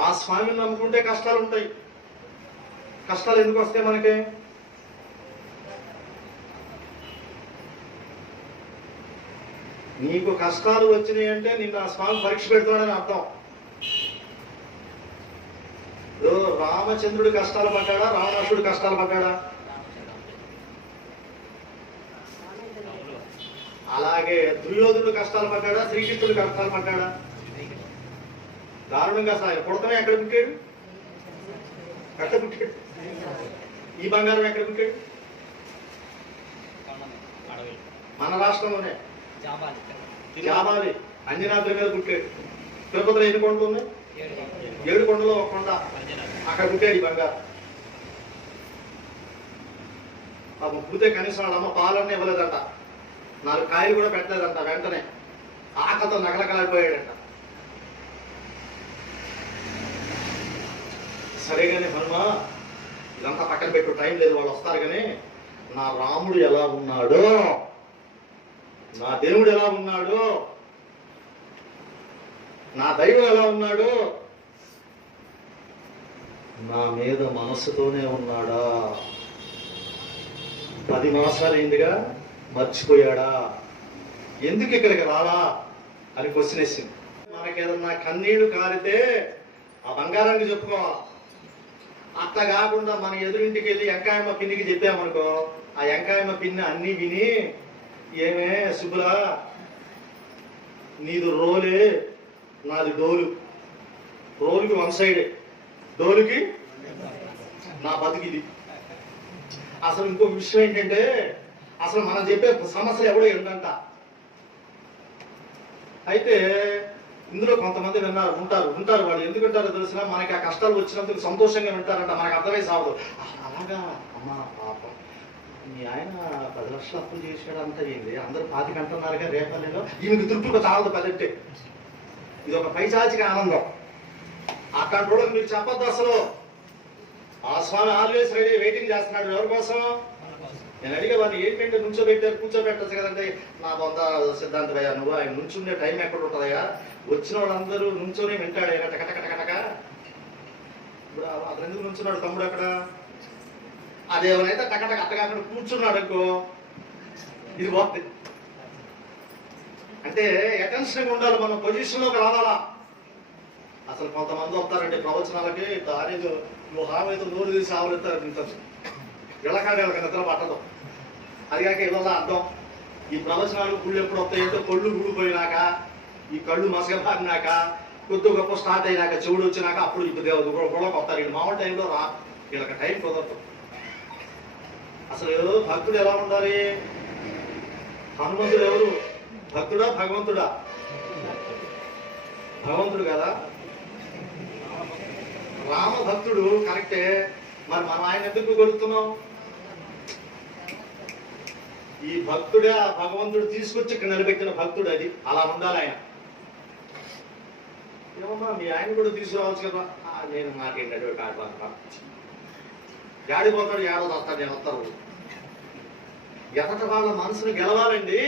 ఆ స్వామిని నమ్ముకుంటే కష్టాలు ఉంటాయి. కష్టాలు ఎందుకు వస్తాయి మనకి? నీకు కష్టాలు వచ్చినాయి అంటే నిన్ను ఆ స్వామి పరీక్ష పెడుతున్నాడని అర్థం. రామచంద్రుడు కష్టాలు పడ్డాడా, రావణాసుడు కష్టాలు పడ్డాడా? అలాగే దుర్యోధనుడు కష్టాలు పడ్డాడా, శ్రీకృష్ణుడు కష్టాలు పడ్డాడా? దారుణంగా అసలు పుడతమే ఎక్కడ పుట్టాడు? ఎక్కడ పుట్టాడు? ఈ బంగారం ఎక్కడ పుట్టాడు? మన రాష్ట్రంలోనే జాబాలి అంజనాద్రి మీద పుట్టాడు. తిరుపతిలో ఎన్ని కొండలు ఉన్నాయి? 7 కొండలో ఒక కొండ. అక్కడ పుట్టాడు ఈ బంగారు. పాపం పుడితే కనీసం వాళ్ళ అమ్మ పాలన్నీ ఇవ్వలేదంట, 4 కాయలు కూడా పెట్టలేదంట. వెంటనే ఆకలితో నగలకలాడిపోయాడంట. సరే కానీ హనుమ, ఇదంతా పక్కన పెట్టు, టైం లేదు, వాళ్ళు వస్తారు. కానీ నా రాముడు ఎలా ఉన్నాడో, నా దేవుడు ఎలా ఉన్నాడో, నా దైవం ఎలా ఉన్నాడో, నా మీద మనసుతోనే ఉన్నాడా? 10 మాసాలు అయిందిగా, మర్చిపోయాడా? ఎందుకు ఇక్కడికి రాలా అని క్వశ్చన్ వేసింది. మనకేదన్నా కన్నీళ్లు కారితే ఆ బంగారానికి చెప్పుకోవాలి. అట్లా కాకుండా మన ఎదురింటికి వెళ్ళి ఎంకాయమ్మ పిన్నికి చెప్పామనుకో, ఆ ఎంకాయమ్మ పిన్ని అన్ని విని, ఏమే సుబ్బులా, నీది రోలే, నాది డోలు, రోలుకి 1 సైడే, డోలుకి నా బతికిది. అసలు ఇంకో విషయం ఏంటంటే, అసలు మనం చెప్పే సమస్య ఎవడో ఏంటంట. అయితే ఇందులో కొంతమంది ఉంటారు. వాళ్ళు ఎందుకు వింటారో తెలిసినా, మనకి ఆ కష్టాలు వచ్చినందుకు సంతోషంగా వింటారంట. మనకు అర్థమై సాగదు. అలాగా అమ్మా పాపం, మీ ఆయన 10 లక్షలు అప్పులు చేశాడు అంత ఏంది, అందరూ 25 అంటున్నారుగా రేపల్లిలో, ఈమెకి తృప్తిగా చాలదు పదంటే. ఇది ఒక పైశాచిక ఆనందం. అట్లాంటి కూడా మీరు చెప్పొద్దు అసలు. ఆ స్వామి ఆల్వేస్ రెడీ, వెయిటింగ్ చేస్తున్నాడు. ఎవరి కోసం? నేను అడిగే వాడిని, ఏంటంటే కూర్చోబెట్టచ్చు కదండి. నా బొంద సిద్ధాంత భయ్యా, నువ్వు ఆయన నుంచుండే టైం ఎక్కడ ఉంటుందయ్యా? వచ్చిన వాళ్ళందరూ నుంచొని వింటాడు ఆయన టకటకటక. ఇప్పుడు అతను ఎందుకు నుంచున్నాడు తమ్ముడు అక్కడ? అదేమనైతే టకటక అట్టగా అక్కడ కూర్చున్నాడు అనుకో, ఇది పోతుంది. అంటే అటెన్షన్గా ఉండాలి, మనం పొజిషన్లోకి రావాలా. అసలు కొంతమంది వస్తారంటే ప్రవచనాలకి, దాని నువ్వు హామీతో నోరు తీసి ఆవులెత్తారు, తింటారు. ఇళ్ళకాడ నిద్ర పట్టదు. అది కాక ఇళ్ళ అర్థం, ఈ ప్రవచనాలు గుళ్ళు ఎప్పుడు వస్తాయంటే కళ్ళు ఊడిపోయినాక, ఈ కళ్ళు మసగబారినాక, కొద్ది గొప్ప స్టార్ట్ అయినాక, చెవుడు వచ్చినాక, అప్పుడు ఇప్పుడు గొడవకు వస్తారు. వీళ్ళు మామూలు టైంలో వీళ్ళకి టైం కుదరదు. అసలు భక్తుడు ఎలా ఉండాలి? హనుమంతుడు ఎవరు? భక్తుడా భగవంతుడా? భగవంతుడు కదా. రామ భక్తుడు కరెక్టే. మరి మనం ఆయన ఎందుకు కొడుతున్నాం? ఈ భక్తుడే ఆ భగవంతుడు తీసుకొచ్చి ఇక్కడ నిలబెట్టిన భక్తుడు. అది అలా ఉండాలి ఆయన. ఏమమ్మా మీ ఆయన కూడా తీసుకురావచ్చు కదా. నేను నాకేంటంటే గాడిపోతాడు, ఏడో వస్తాడు, నేను వస్తాను. ఎదట వాళ్ళ మనసును గెలవాలండి.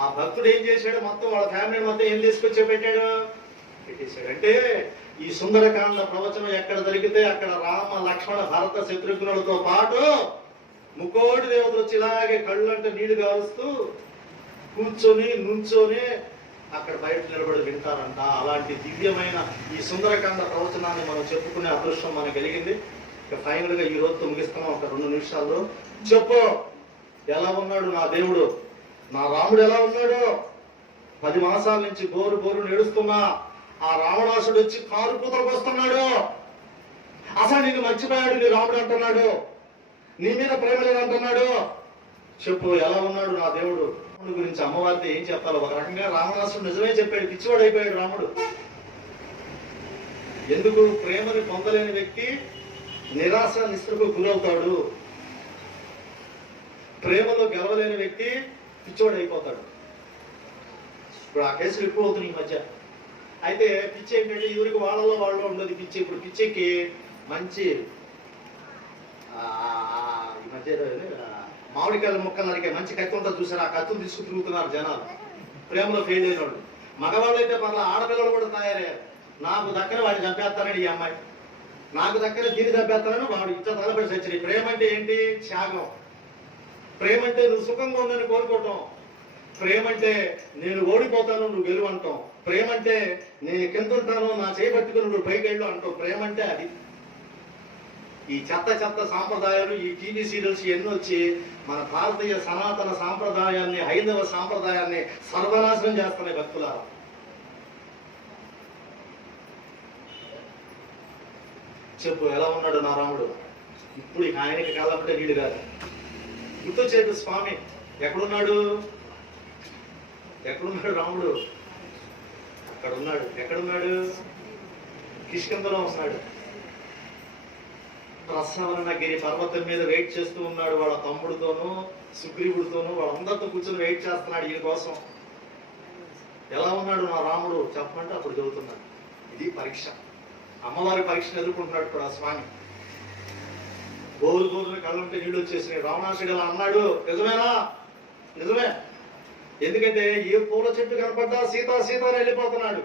ఆ భక్తుడు ఏం చేశాడు? మొత్తం వాళ్ళ ఫ్యామిలీ మొత్తం ఏం తీసుకొచ్చి పెట్టేశాడు అంటే, ఈ సుందరకాండ ప్రవచనం ఎక్కడ జరిగితే అక్కడ రామ లక్ష్మణ భరత శత్రుఘ్నులతో పాటు 3 దేవతలు వచ్చి ఇలాగే కళ్ళంటే నీళ్లు కాలుస్తూ కూర్చొని నుంచొని అక్కడ బయట నిలబడి వింటారంట. అలాంటి దివ్యమైన ఈ సుందరకాండ ప్రవచనాన్ని మనం చెప్పుకునే అదృష్టం మనకు కలిగింది. ఇక ఫైనల్ గా ఈ రోజుతో ముగిస్తున్నాం. ఒక 2 నిమిషాల్లో చెప్పు, ఎలా ఉన్నాడు నా దేవుడు, నా రాముడు ఎలా ఉన్నాడు? 10 మాసాల నుంచి బోరు నేడుస్తున్నా ఆ రావణాసుడు వచ్చి కారు కూతలకు వస్తున్నాడు. అసలు నిన్ను మర్చిపోయాడు నీ రాముడు అంటున్నాడు, నీ మీద ప్రేమ లేదంటున్నాడు. చెప్పు, ఎలా ఉన్నాడు నా దేవుడు? రాముడు గురించి అమ్మవారితో ఏం చెప్పాలో ఒక రకంగా రావణాసుడు నిజమే చెప్పాడు. పిచ్చివాడు అయిపోయాడు రాముడు. ఎందుకు? ప్రేమని పొందలేని వ్యక్తి నిరాశ నిస్పృహకు గురవుతాడు. ప్రేమలో గెలవలేని వ్యక్తి పిచ్చివాడు అయిపోతాడు. ఇప్పుడు ఆ కేసులు ఎక్కువ అవుతున్నాయి ఈ మధ్య. అయితే పిచ్చి ఏంటంటే ఇదివరకు వాళ్ళలో ఉండదు పిచ్చి. ఇప్పుడు పిచ్చికి మంచి ఈ మధ్య మామిడికాయల మొక్కలు నరికే మంచి కత్తి ఉంటుంది చూసారు, ఆ కత్తులు తీసుకు తిరుగుతున్నారు జనాలు. ప్రేమలో ఫెయిల్ అయిన వాళ్ళు. మగవాళ్ళు అయితే పర్లా, ఆడపిల్లలు కూడా తయారయ్యారు. నాకు దక్కన వాడిని చంపేస్తానని ఈ అమ్మాయి, నాకు దక్కన దీన్ని చంపేస్తానని వాడు ఇట్లా తలపడి చచ్చింది. ప్రేమ అంటే ఏంటి? త్యాగం. ప్రేమ అంటే నువ్వు సుఖంగా ఉందని కోరుకోవటం. ప్రేమ అంటే నేను ఓడిపోతాను నువ్వు గెలువు అంటాం. ప్రేమ అంటే నేను కింద ఉంటాను నా చేపట్టుకుని నువ్వు పైకి వెళ్ళు అంటావు. ప్రేమ అంటే అది. ఈ చెత్త సాంప్రదాయాలు, ఈ టీవీ సీరియల్స్ ఎన్నో వచ్చి మన భారతీయ సనాతన సాంప్రదాయాన్ని, హైందవ సాంప్రదాయాన్ని సర్వనాశనం చేస్తున్నాయి భక్తులారా. చెప్పు, ఎలా ఉన్నాడు నా రాముడు? ఇప్పుడు ఆయనకి కాలంటే నీళ్ళు కాదు. గుర్తొచ్చేది స్వామి ఎక్కడున్నాడు? ఎక్కడున్నాడు రాముడు? అక్కడ ఉన్నాడు. ఎక్కడున్నాడు? కిష్కింధలో ఉన్నాడు. ప్రసవనగిరి పర్వతం మీద వెయిట్ చేస్తూ ఉన్నాడు. వాళ్ళ తమ్ముడితోనూ సుగ్రీవుడితోనూ వాళ్ళందరితో కూర్చొని వెయిట్ చేస్తున్నాడు ఈయన కోసం. ఎలా ఉన్నాడు నా రాముడు చెప్పమంటే అప్పుడు చదువుతున్నాడు. ఇది పరీక్ష. అమ్మవారి పరీక్షను ఎదుర్కొంటున్నాడు ఇప్పుడు ఆ స్వామి. గోరు కళ్ళంటే నీళ్ళు వచ్చేసినాయి. రావణాసుడు ఎలా అన్నాడు? నిజమేనా? నిజమే. ఎందుకంటే ఏ పూల చెట్టు కనపడ్డా సీతా సీత అని వెళ్ళిపోతున్నాడు.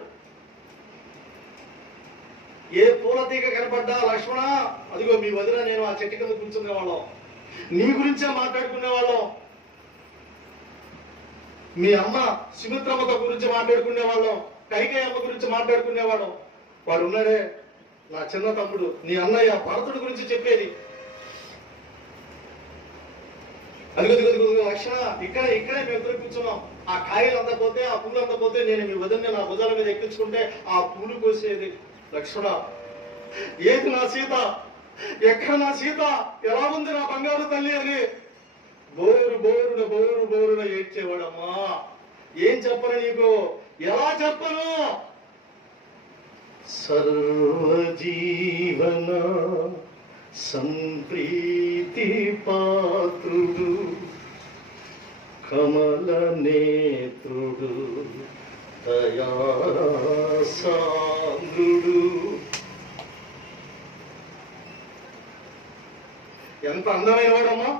ఏ పూల తీగ కనపడ్డా లక్ష్మణ అదిగో మీ వదిన నేను ఆ చెట్టు కింద కూర్చునే వాళ్ళం, నీ గురించే మాట్లాడుకునే వాళ్ళం, మీ అమ్మ సుమిత్రమ్మతో గురించి మాట్లాడుకునే వాళ్ళం, కైకేయి అమ్మ గురించి మాట్లాడుకునేవాళ్ళం. వాడు ఉన్నాడే నా చిన్న తమ్ముడు, నీ అన్నయ్య భరతుడి గురించి చెప్పేది. అదిగో లక్ష్మణ ఇక్కడే మేము ఇద్దరు కూర్చున్నాం. ఆ కాయలు అందకపోతే ఆ పూలు అందకపోతే నేను మీ వదిన నా భుజాల మీద ఎక్కించుకుంటే ఆ పూలు కోసేది. లక్ష్మణ ఏది నా సీత? ఎక్కడ నా సీత? ఎలా ఉంది నా బంగారు తల్లి అని బోరున ఏడ్చేవాడమ్మా. ఏం చెప్పను నీకు? ఎలా చెప్పను? సర్వజీవన సంప్రీతి పాత్రుడు కమల నేత్రుడు దయాసాంద్రుడు. ఎంత అందమైన వాడమ్మా.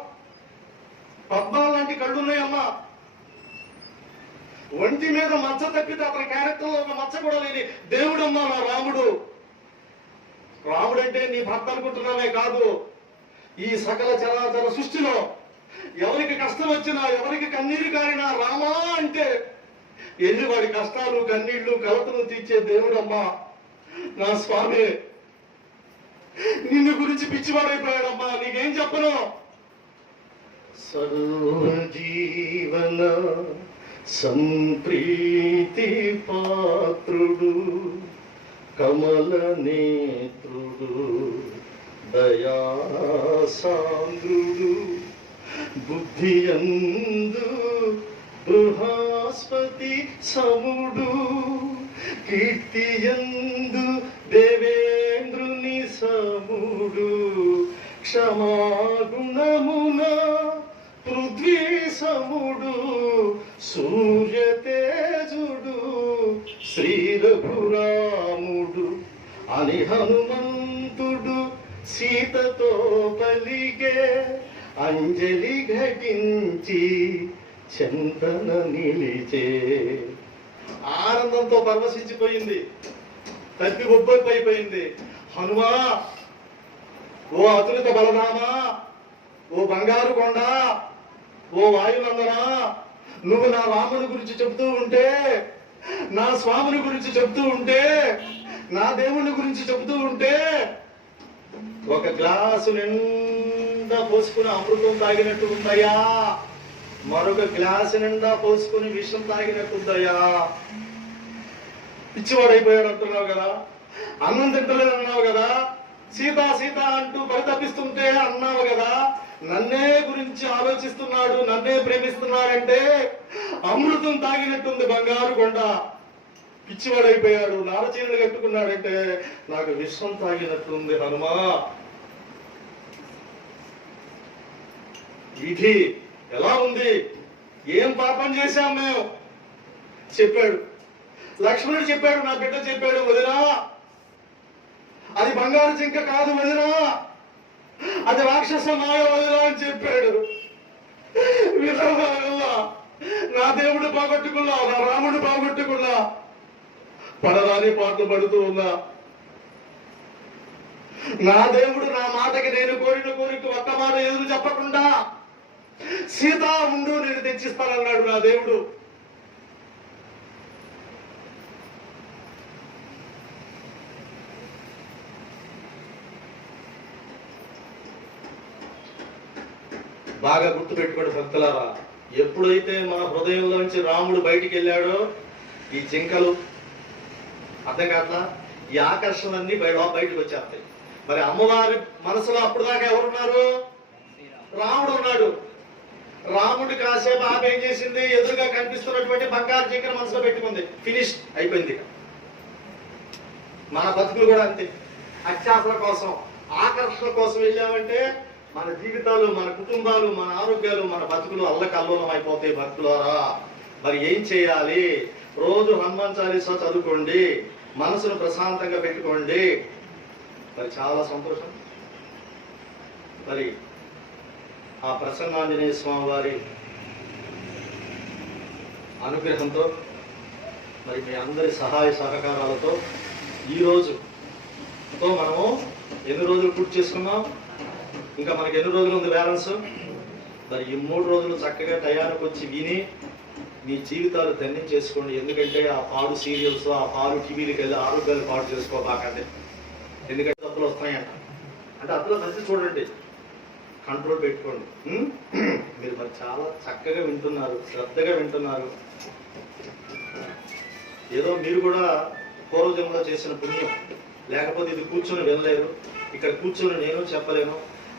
పద్మాలు లాంటి కళ్ళున్నాయమ్మా. ఒంటి మీద మచ్చ తప్పితే అతని క్యారెక్టర్లో ఒక మచ్చ కూడా లేని దేవుడమ్మా నా రాముడు. రాముడంటే నీ భర్త అనుకుంటున్నానే కాదు, ఈ సకల చరాచర సృష్టిలో ఎవరికి కష్టం వచ్చినా ఎవరికి కన్నీరు కారినా రామా అంటే ఎన్ని వాడి కష్టాలు కన్నీళ్లు కలతలు తీర్చే దేవుడమ్మా నా స్వామి. నిన్ను గురించి పిచ్చివాడైపోయాడమ్మా. నీకేం చెప్పను? సర్వజీవన సంప్రీతి పాత్రుడు కమల నేత్రుడు దయాసాంద్రుడు బుద్ధియందు బృహస్పతి సముడు కీర్తియందు దేవేంద్రుని సముడు క్షమాగుణమున పృథ్వీ సముడు సూర్య తేజుడు శ్రీ రఘురాముడు అని హనుమంతుడు సీతతో పలిగే అంజలి ఘటించి చందన నిలిచే. ఆనందంతో పరవశించిపోయింది, తప్పి ఒబ్బైపోయింది. హనుమా, ఓ అతులిత బలరామా, ఓ బంగారు కొండ, ఓ వాయునందనా, నువ్వు నా రాముని గురించి చెబుతూ ఉంటే, నా స్వామిని గురించి చెబుతూ ఉంటే, నా దేవుని గురించి చెబుతూ ఉంటే ఒక గ్లాసు నిండా పోసుకుని అమృతం తాగినట్టు ఉందయ్యా, మరొక గ్లాసు నిండా పోసుకుని విషం తాగినట్టు ఉందయ్యా. పిచ్చివాడైపోయాడు అంటున్నావు కదా, అన్నం తింటలేదు అన్నావు కదా, సీతా సీత అంటూ పరితపిస్తుంటే అన్నావు కదా, నన్నే గురించి ఆలోచిస్తున్నాడు, నన్నే ప్రేమిస్తున్నాడంటే అమృతం తాగినట్టుంది బంగారు కొండ. పిచ్చివాడైపోయాడు, నారచీరలు కట్టుకున్నాడంటే నాకు విషం తాగినట్టుంది హనుమా. విధి ఎలా ఉంది? ఏం పాపం చేశాం మేము? చెప్పాడు లక్ష్మణుడు, చెప్పాడు నా బిడ్డ చెప్పాడు, వదినా అది బంగారు జింక కాదు వదినా, అది రాక్షస మాయ వదినా అని చెప్పాడు. నా దేవుడు బాగొట్టుకున్నా, నా రాముడు బాగొట్టుకున్నా, పడరాని పాటలు పడుతూ ఉన్నా. నా దేవుడు నా మాటకి నేను కోరిన కోరిక ఒక్క మాట ఎదురు చెప్పకుండా సీత ఉండు నేను తెచ్చిస్తానన్నాడు నా దేవుడు. బాగా గుర్తుపెట్టుకోండి భక్తులారా, ఎప్పుడైతే మన హృదయంలోంచి రాముడు బయటికి వెళ్ళాడో ఈ జింకలు అర్థం కాట్లా, ఈ ఆకర్షణలన్నీ బయటకు వచ్చేస్తాయి. మరి అమ్మవారి మనసులో అప్పుడు దాకా ఎవరున్నారు? రాముడు ఉన్నాడు. రాముడు కాసేపు ఆమె ఏం చేసింది, ఎదురుగా కనిపిస్తున్నటువంటి బంగారు జింకను మనసులో పెట్టుకుంది. ఫినిష్ అయిపోయింది. మన బతుకులు కూడా అంతే. అత్యాసల కోసం, ఆకర్షణ కోసం వెళ్ళామంటే మన జీవితాలు, మన కుటుంబాలు, మన ఆరోగ్యాలు, మన బతుకులు అల్లకల్లోలం అయిపోతాయి. భక్తులారా, మరి ఏం చేయాలి? రోజు హనుమాన్ చాలీసా చదువుకోండి, మనసును ప్రశాంతంగా పెట్టుకోండి. మరి చాలా సంతోషం. మరి ఆ ప్రసన్నాంజనేయ స్వామి వారి అనుగ్రహంతో, మరి మీ అందరి సహాయ సహకారాలతో ఈరోజుతో మనము ఎన్ని రోజులు పూర్తి చేసుకున్నాం? ఇంకా మనకి ఎన్ని రోజులు ఉంది బ్యాలెన్స్? మరి ఈ 3 రోజులు చక్కగా టయానికి వచ్చి విని మీ జీవితాలు ధన్యం. ఎందుకంటే ఆ పాడు సీరియల్స్, ఆ పాడు టీవీలకు వెళ్ళి ఆరోగ్యాలు పాడు చేసుకోబాకండి. ఎందుకంటే డబ్బులు వస్తున్నాయంట. అంటే అందులో మంచి చూడండి, కంట్రోల్ పెట్టుకోండి. మీరు మరి చాలా చక్కగా వింటున్నారు, శ్రద్ధగా వింటున్నారు. ఏదో మీరు కూడా పూర్వజంలో చేసిన పుణ్యం, లేకపోతే ఇది కూర్చొని వినలేరు, ఇక్కడ కూర్చొని నేను చెప్పలేను.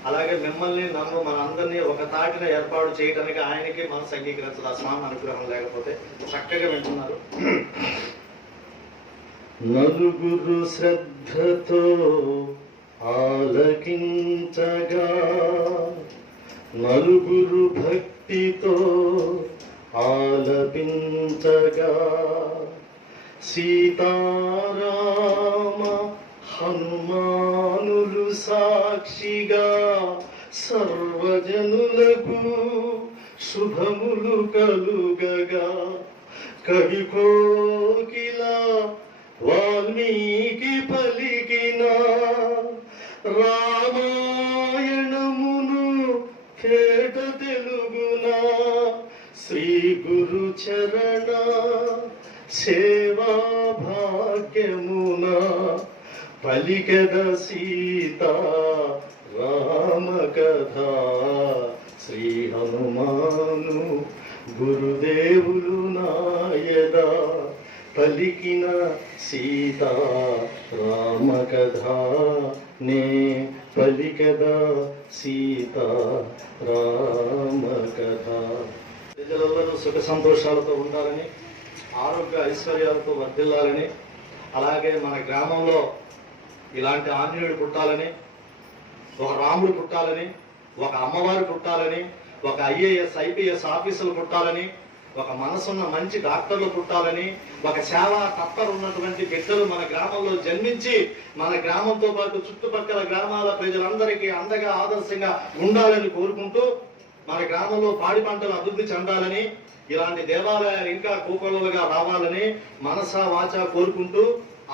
అలాగే మిమ్మల్ని, నన్ను, మన అందరినీ ఒక తాటిన ఏర్పాటు చేయడానికి ఆయనకి మనసు అంగీకరించదు. ఆ స్వామి అనుగ్రహం లేకపోతే. చక్కగా వింటున్నారు. నలుగురు శ్రద్ధతో ఆలకించగా, నలుగురు భక్తితో ఆలపించగా, సీతారామ హనుమానులు సాక్షిగా సర్వజనులకు శుభములు కలుగగా, కవి కోకిల వాల్మీకి పలికిన రామాయణమును కేట తెలుగున, శ్రీ గురు చరణ సేవా భాగ్యమున పలికద సీతా రామ కథ. శ్రీ హనుమాను గురుదేవులు నాయద పలికిన సీతా రామ కథ, నే పలికద సీతా రామ కథ. ప్రజలందరూ సుఖ సంతోషాలతో ఉండాలని, ఆరోగ్య ఐశ్వర్యాలతో వర్ధిల్లాలని, అలాగే మన గ్రామంలో ఇలాంటి ఆంజనేయుడు పుట్టాలని, ఒక రాముడు పుట్టాలని, ఒక అమ్మవారు పుట్టాలని, ఒక IAS IPS ఆఫీసులు పుట్టాలని, ఒక మనసున్న మంచి డాక్టర్లు పుట్టాలని, ఒక సేవా తత్పర ఉన్నటువంటి బిడ్డలు మన గ్రామంలో జన్మించి మన గ్రామంతో పాటు చుట్టుపక్కల గ్రామాల ప్రజలందరికీ అండగా ఆదర్శంగా ఉండాలని కోరుకుంటూ, మన గ్రామంలో పాడి పంటలు అభివృద్ధి చెందాలని, ఇలాంటి దేవాలయాలు ఇంకా కోకొల్లలుగా రావాలని మనసా వాచా కోరుకుంటూ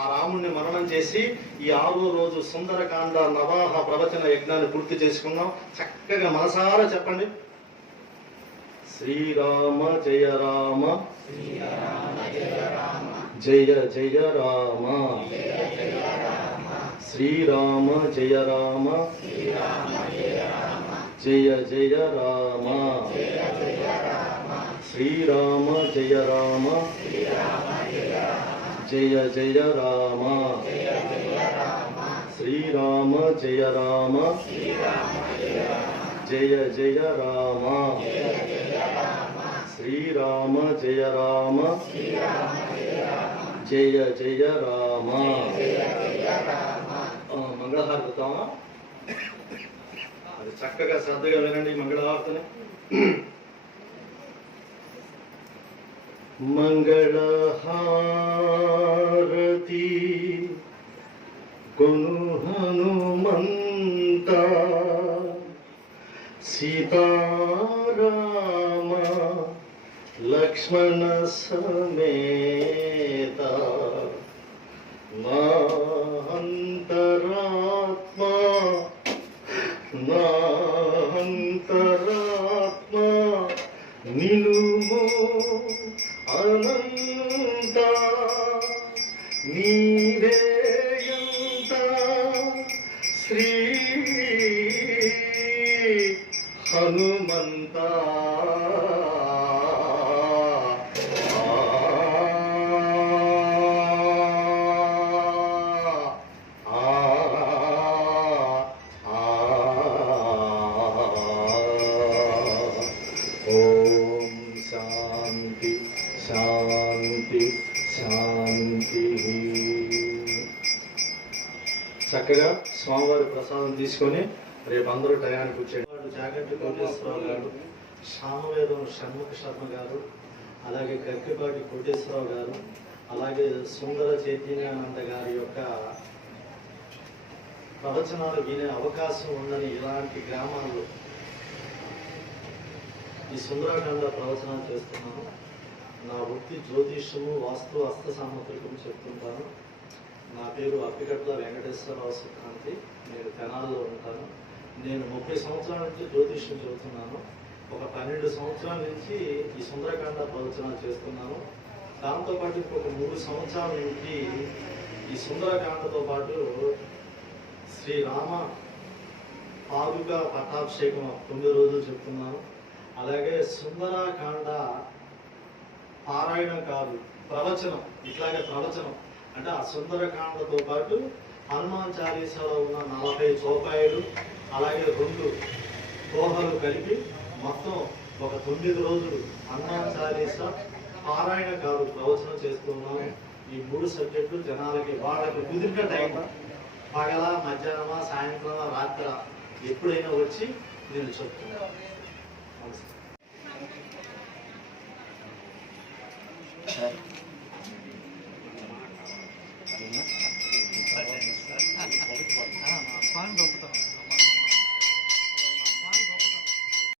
ఆ రాముణ్ణి మననం చేసి ఈ 6వ రోజు సుందరకాండ నవాహ ప్రవచన యజ్ఞాన్ని పూర్తి చేసుకున్నాం. చక్కగా మనసారా చెప్పండి. శ్రీరామ జయ రామ, జయ జయ రామ, శ్రీరామ జయ రామ, జయ జయ రామ, శ్రీరామ జయ రామ, జయ జయ రామ, శ్రీరామ జయ రామ, జయ జయ రామ, శ్రీరామ జయ రామ, జయ జయ రామ. మంగళహారతిద్దామా? అది చక్కగా శ్రద్ధగా వినండి మంగళహారతిని. మంగళహారతి కొను హనుమంత, సీతారామ లక్ష్మణ సమేత, నా అంతరాత్మ, నా అంతరాత్మ నిలుము అనంత, నీవేయంత శ్రీ హనుమంత. శాంతి శాంతి. చక్కగా స్వామివారి ప్రసాదం తీసుకొని రేపు అందరూ టయానికి వచ్చేవాడు. జాగంటి కోటేశ్వరరావు గారు, సామవేదం షణ్ముఖ శర్మ గారు, అలాగే గక్కిపాటి కోటేశ్వరరావు గారు, అలాగే సుందర చైతన్యానంద గారి యొక్క ప్రవచనాలు వినే అవకాశం ఉందని ఇలాంటి గ్రామాల్లో ఈ సుందరకాండ ప్రవచనాలు చేస్తున్నాను. నా వృత్తి జ్యోతిష్యము, వాస్తు, హస్త సామగ్రికం చెప్తుంటాను. నా పేరు అప్పికట్ల వెంకటేశ్వరరావు సుక్రాంతి. నేను తెనాల్లో ఉంటాను. నేను 30 సంవత్సరాల నుంచి జ్యోతిష్యం చెబుతున్నాను. ఒక 12 సంవత్సరాల నుంచి ఈ సుందరకాండ ప్రవచనాలు చేస్తున్నాను. దాంతోపాటు ఇంకొక 3 సంవత్సరాల నుంచి ఈ సుందరకాండతో పాటు శ్రీరామ పాదుక పట్టాభిషేకం 9 రోజులు చెప్తున్నాను. అలాగే సుందరకాండ పారాయణం కాదు, ప్రవచనం. ఇట్లాగే ప్రవచనం అంటే ఆ సుందరకాండతో పాటు హనుమాన్ చాలీసాలో ఉన్న 40 చోపాయిలు, అలాగే 2 దోహలు కలిపి మొత్తం ఒక 9 రోజులు హనుమాన్ చాలీసా పారాయణ కాదు, ప్రవచనం చేస్తున్నాము. ఈ 3 సబ్జెక్టులు జనాలకి వాళ్ళకి కుదిరిన టైం, పగల, మధ్యాహ్నమా, సాయంత్రం, రాత్రి ఎప్పుడైనా వచ్చి నేను చెప్తున్నాను. నమస్తే.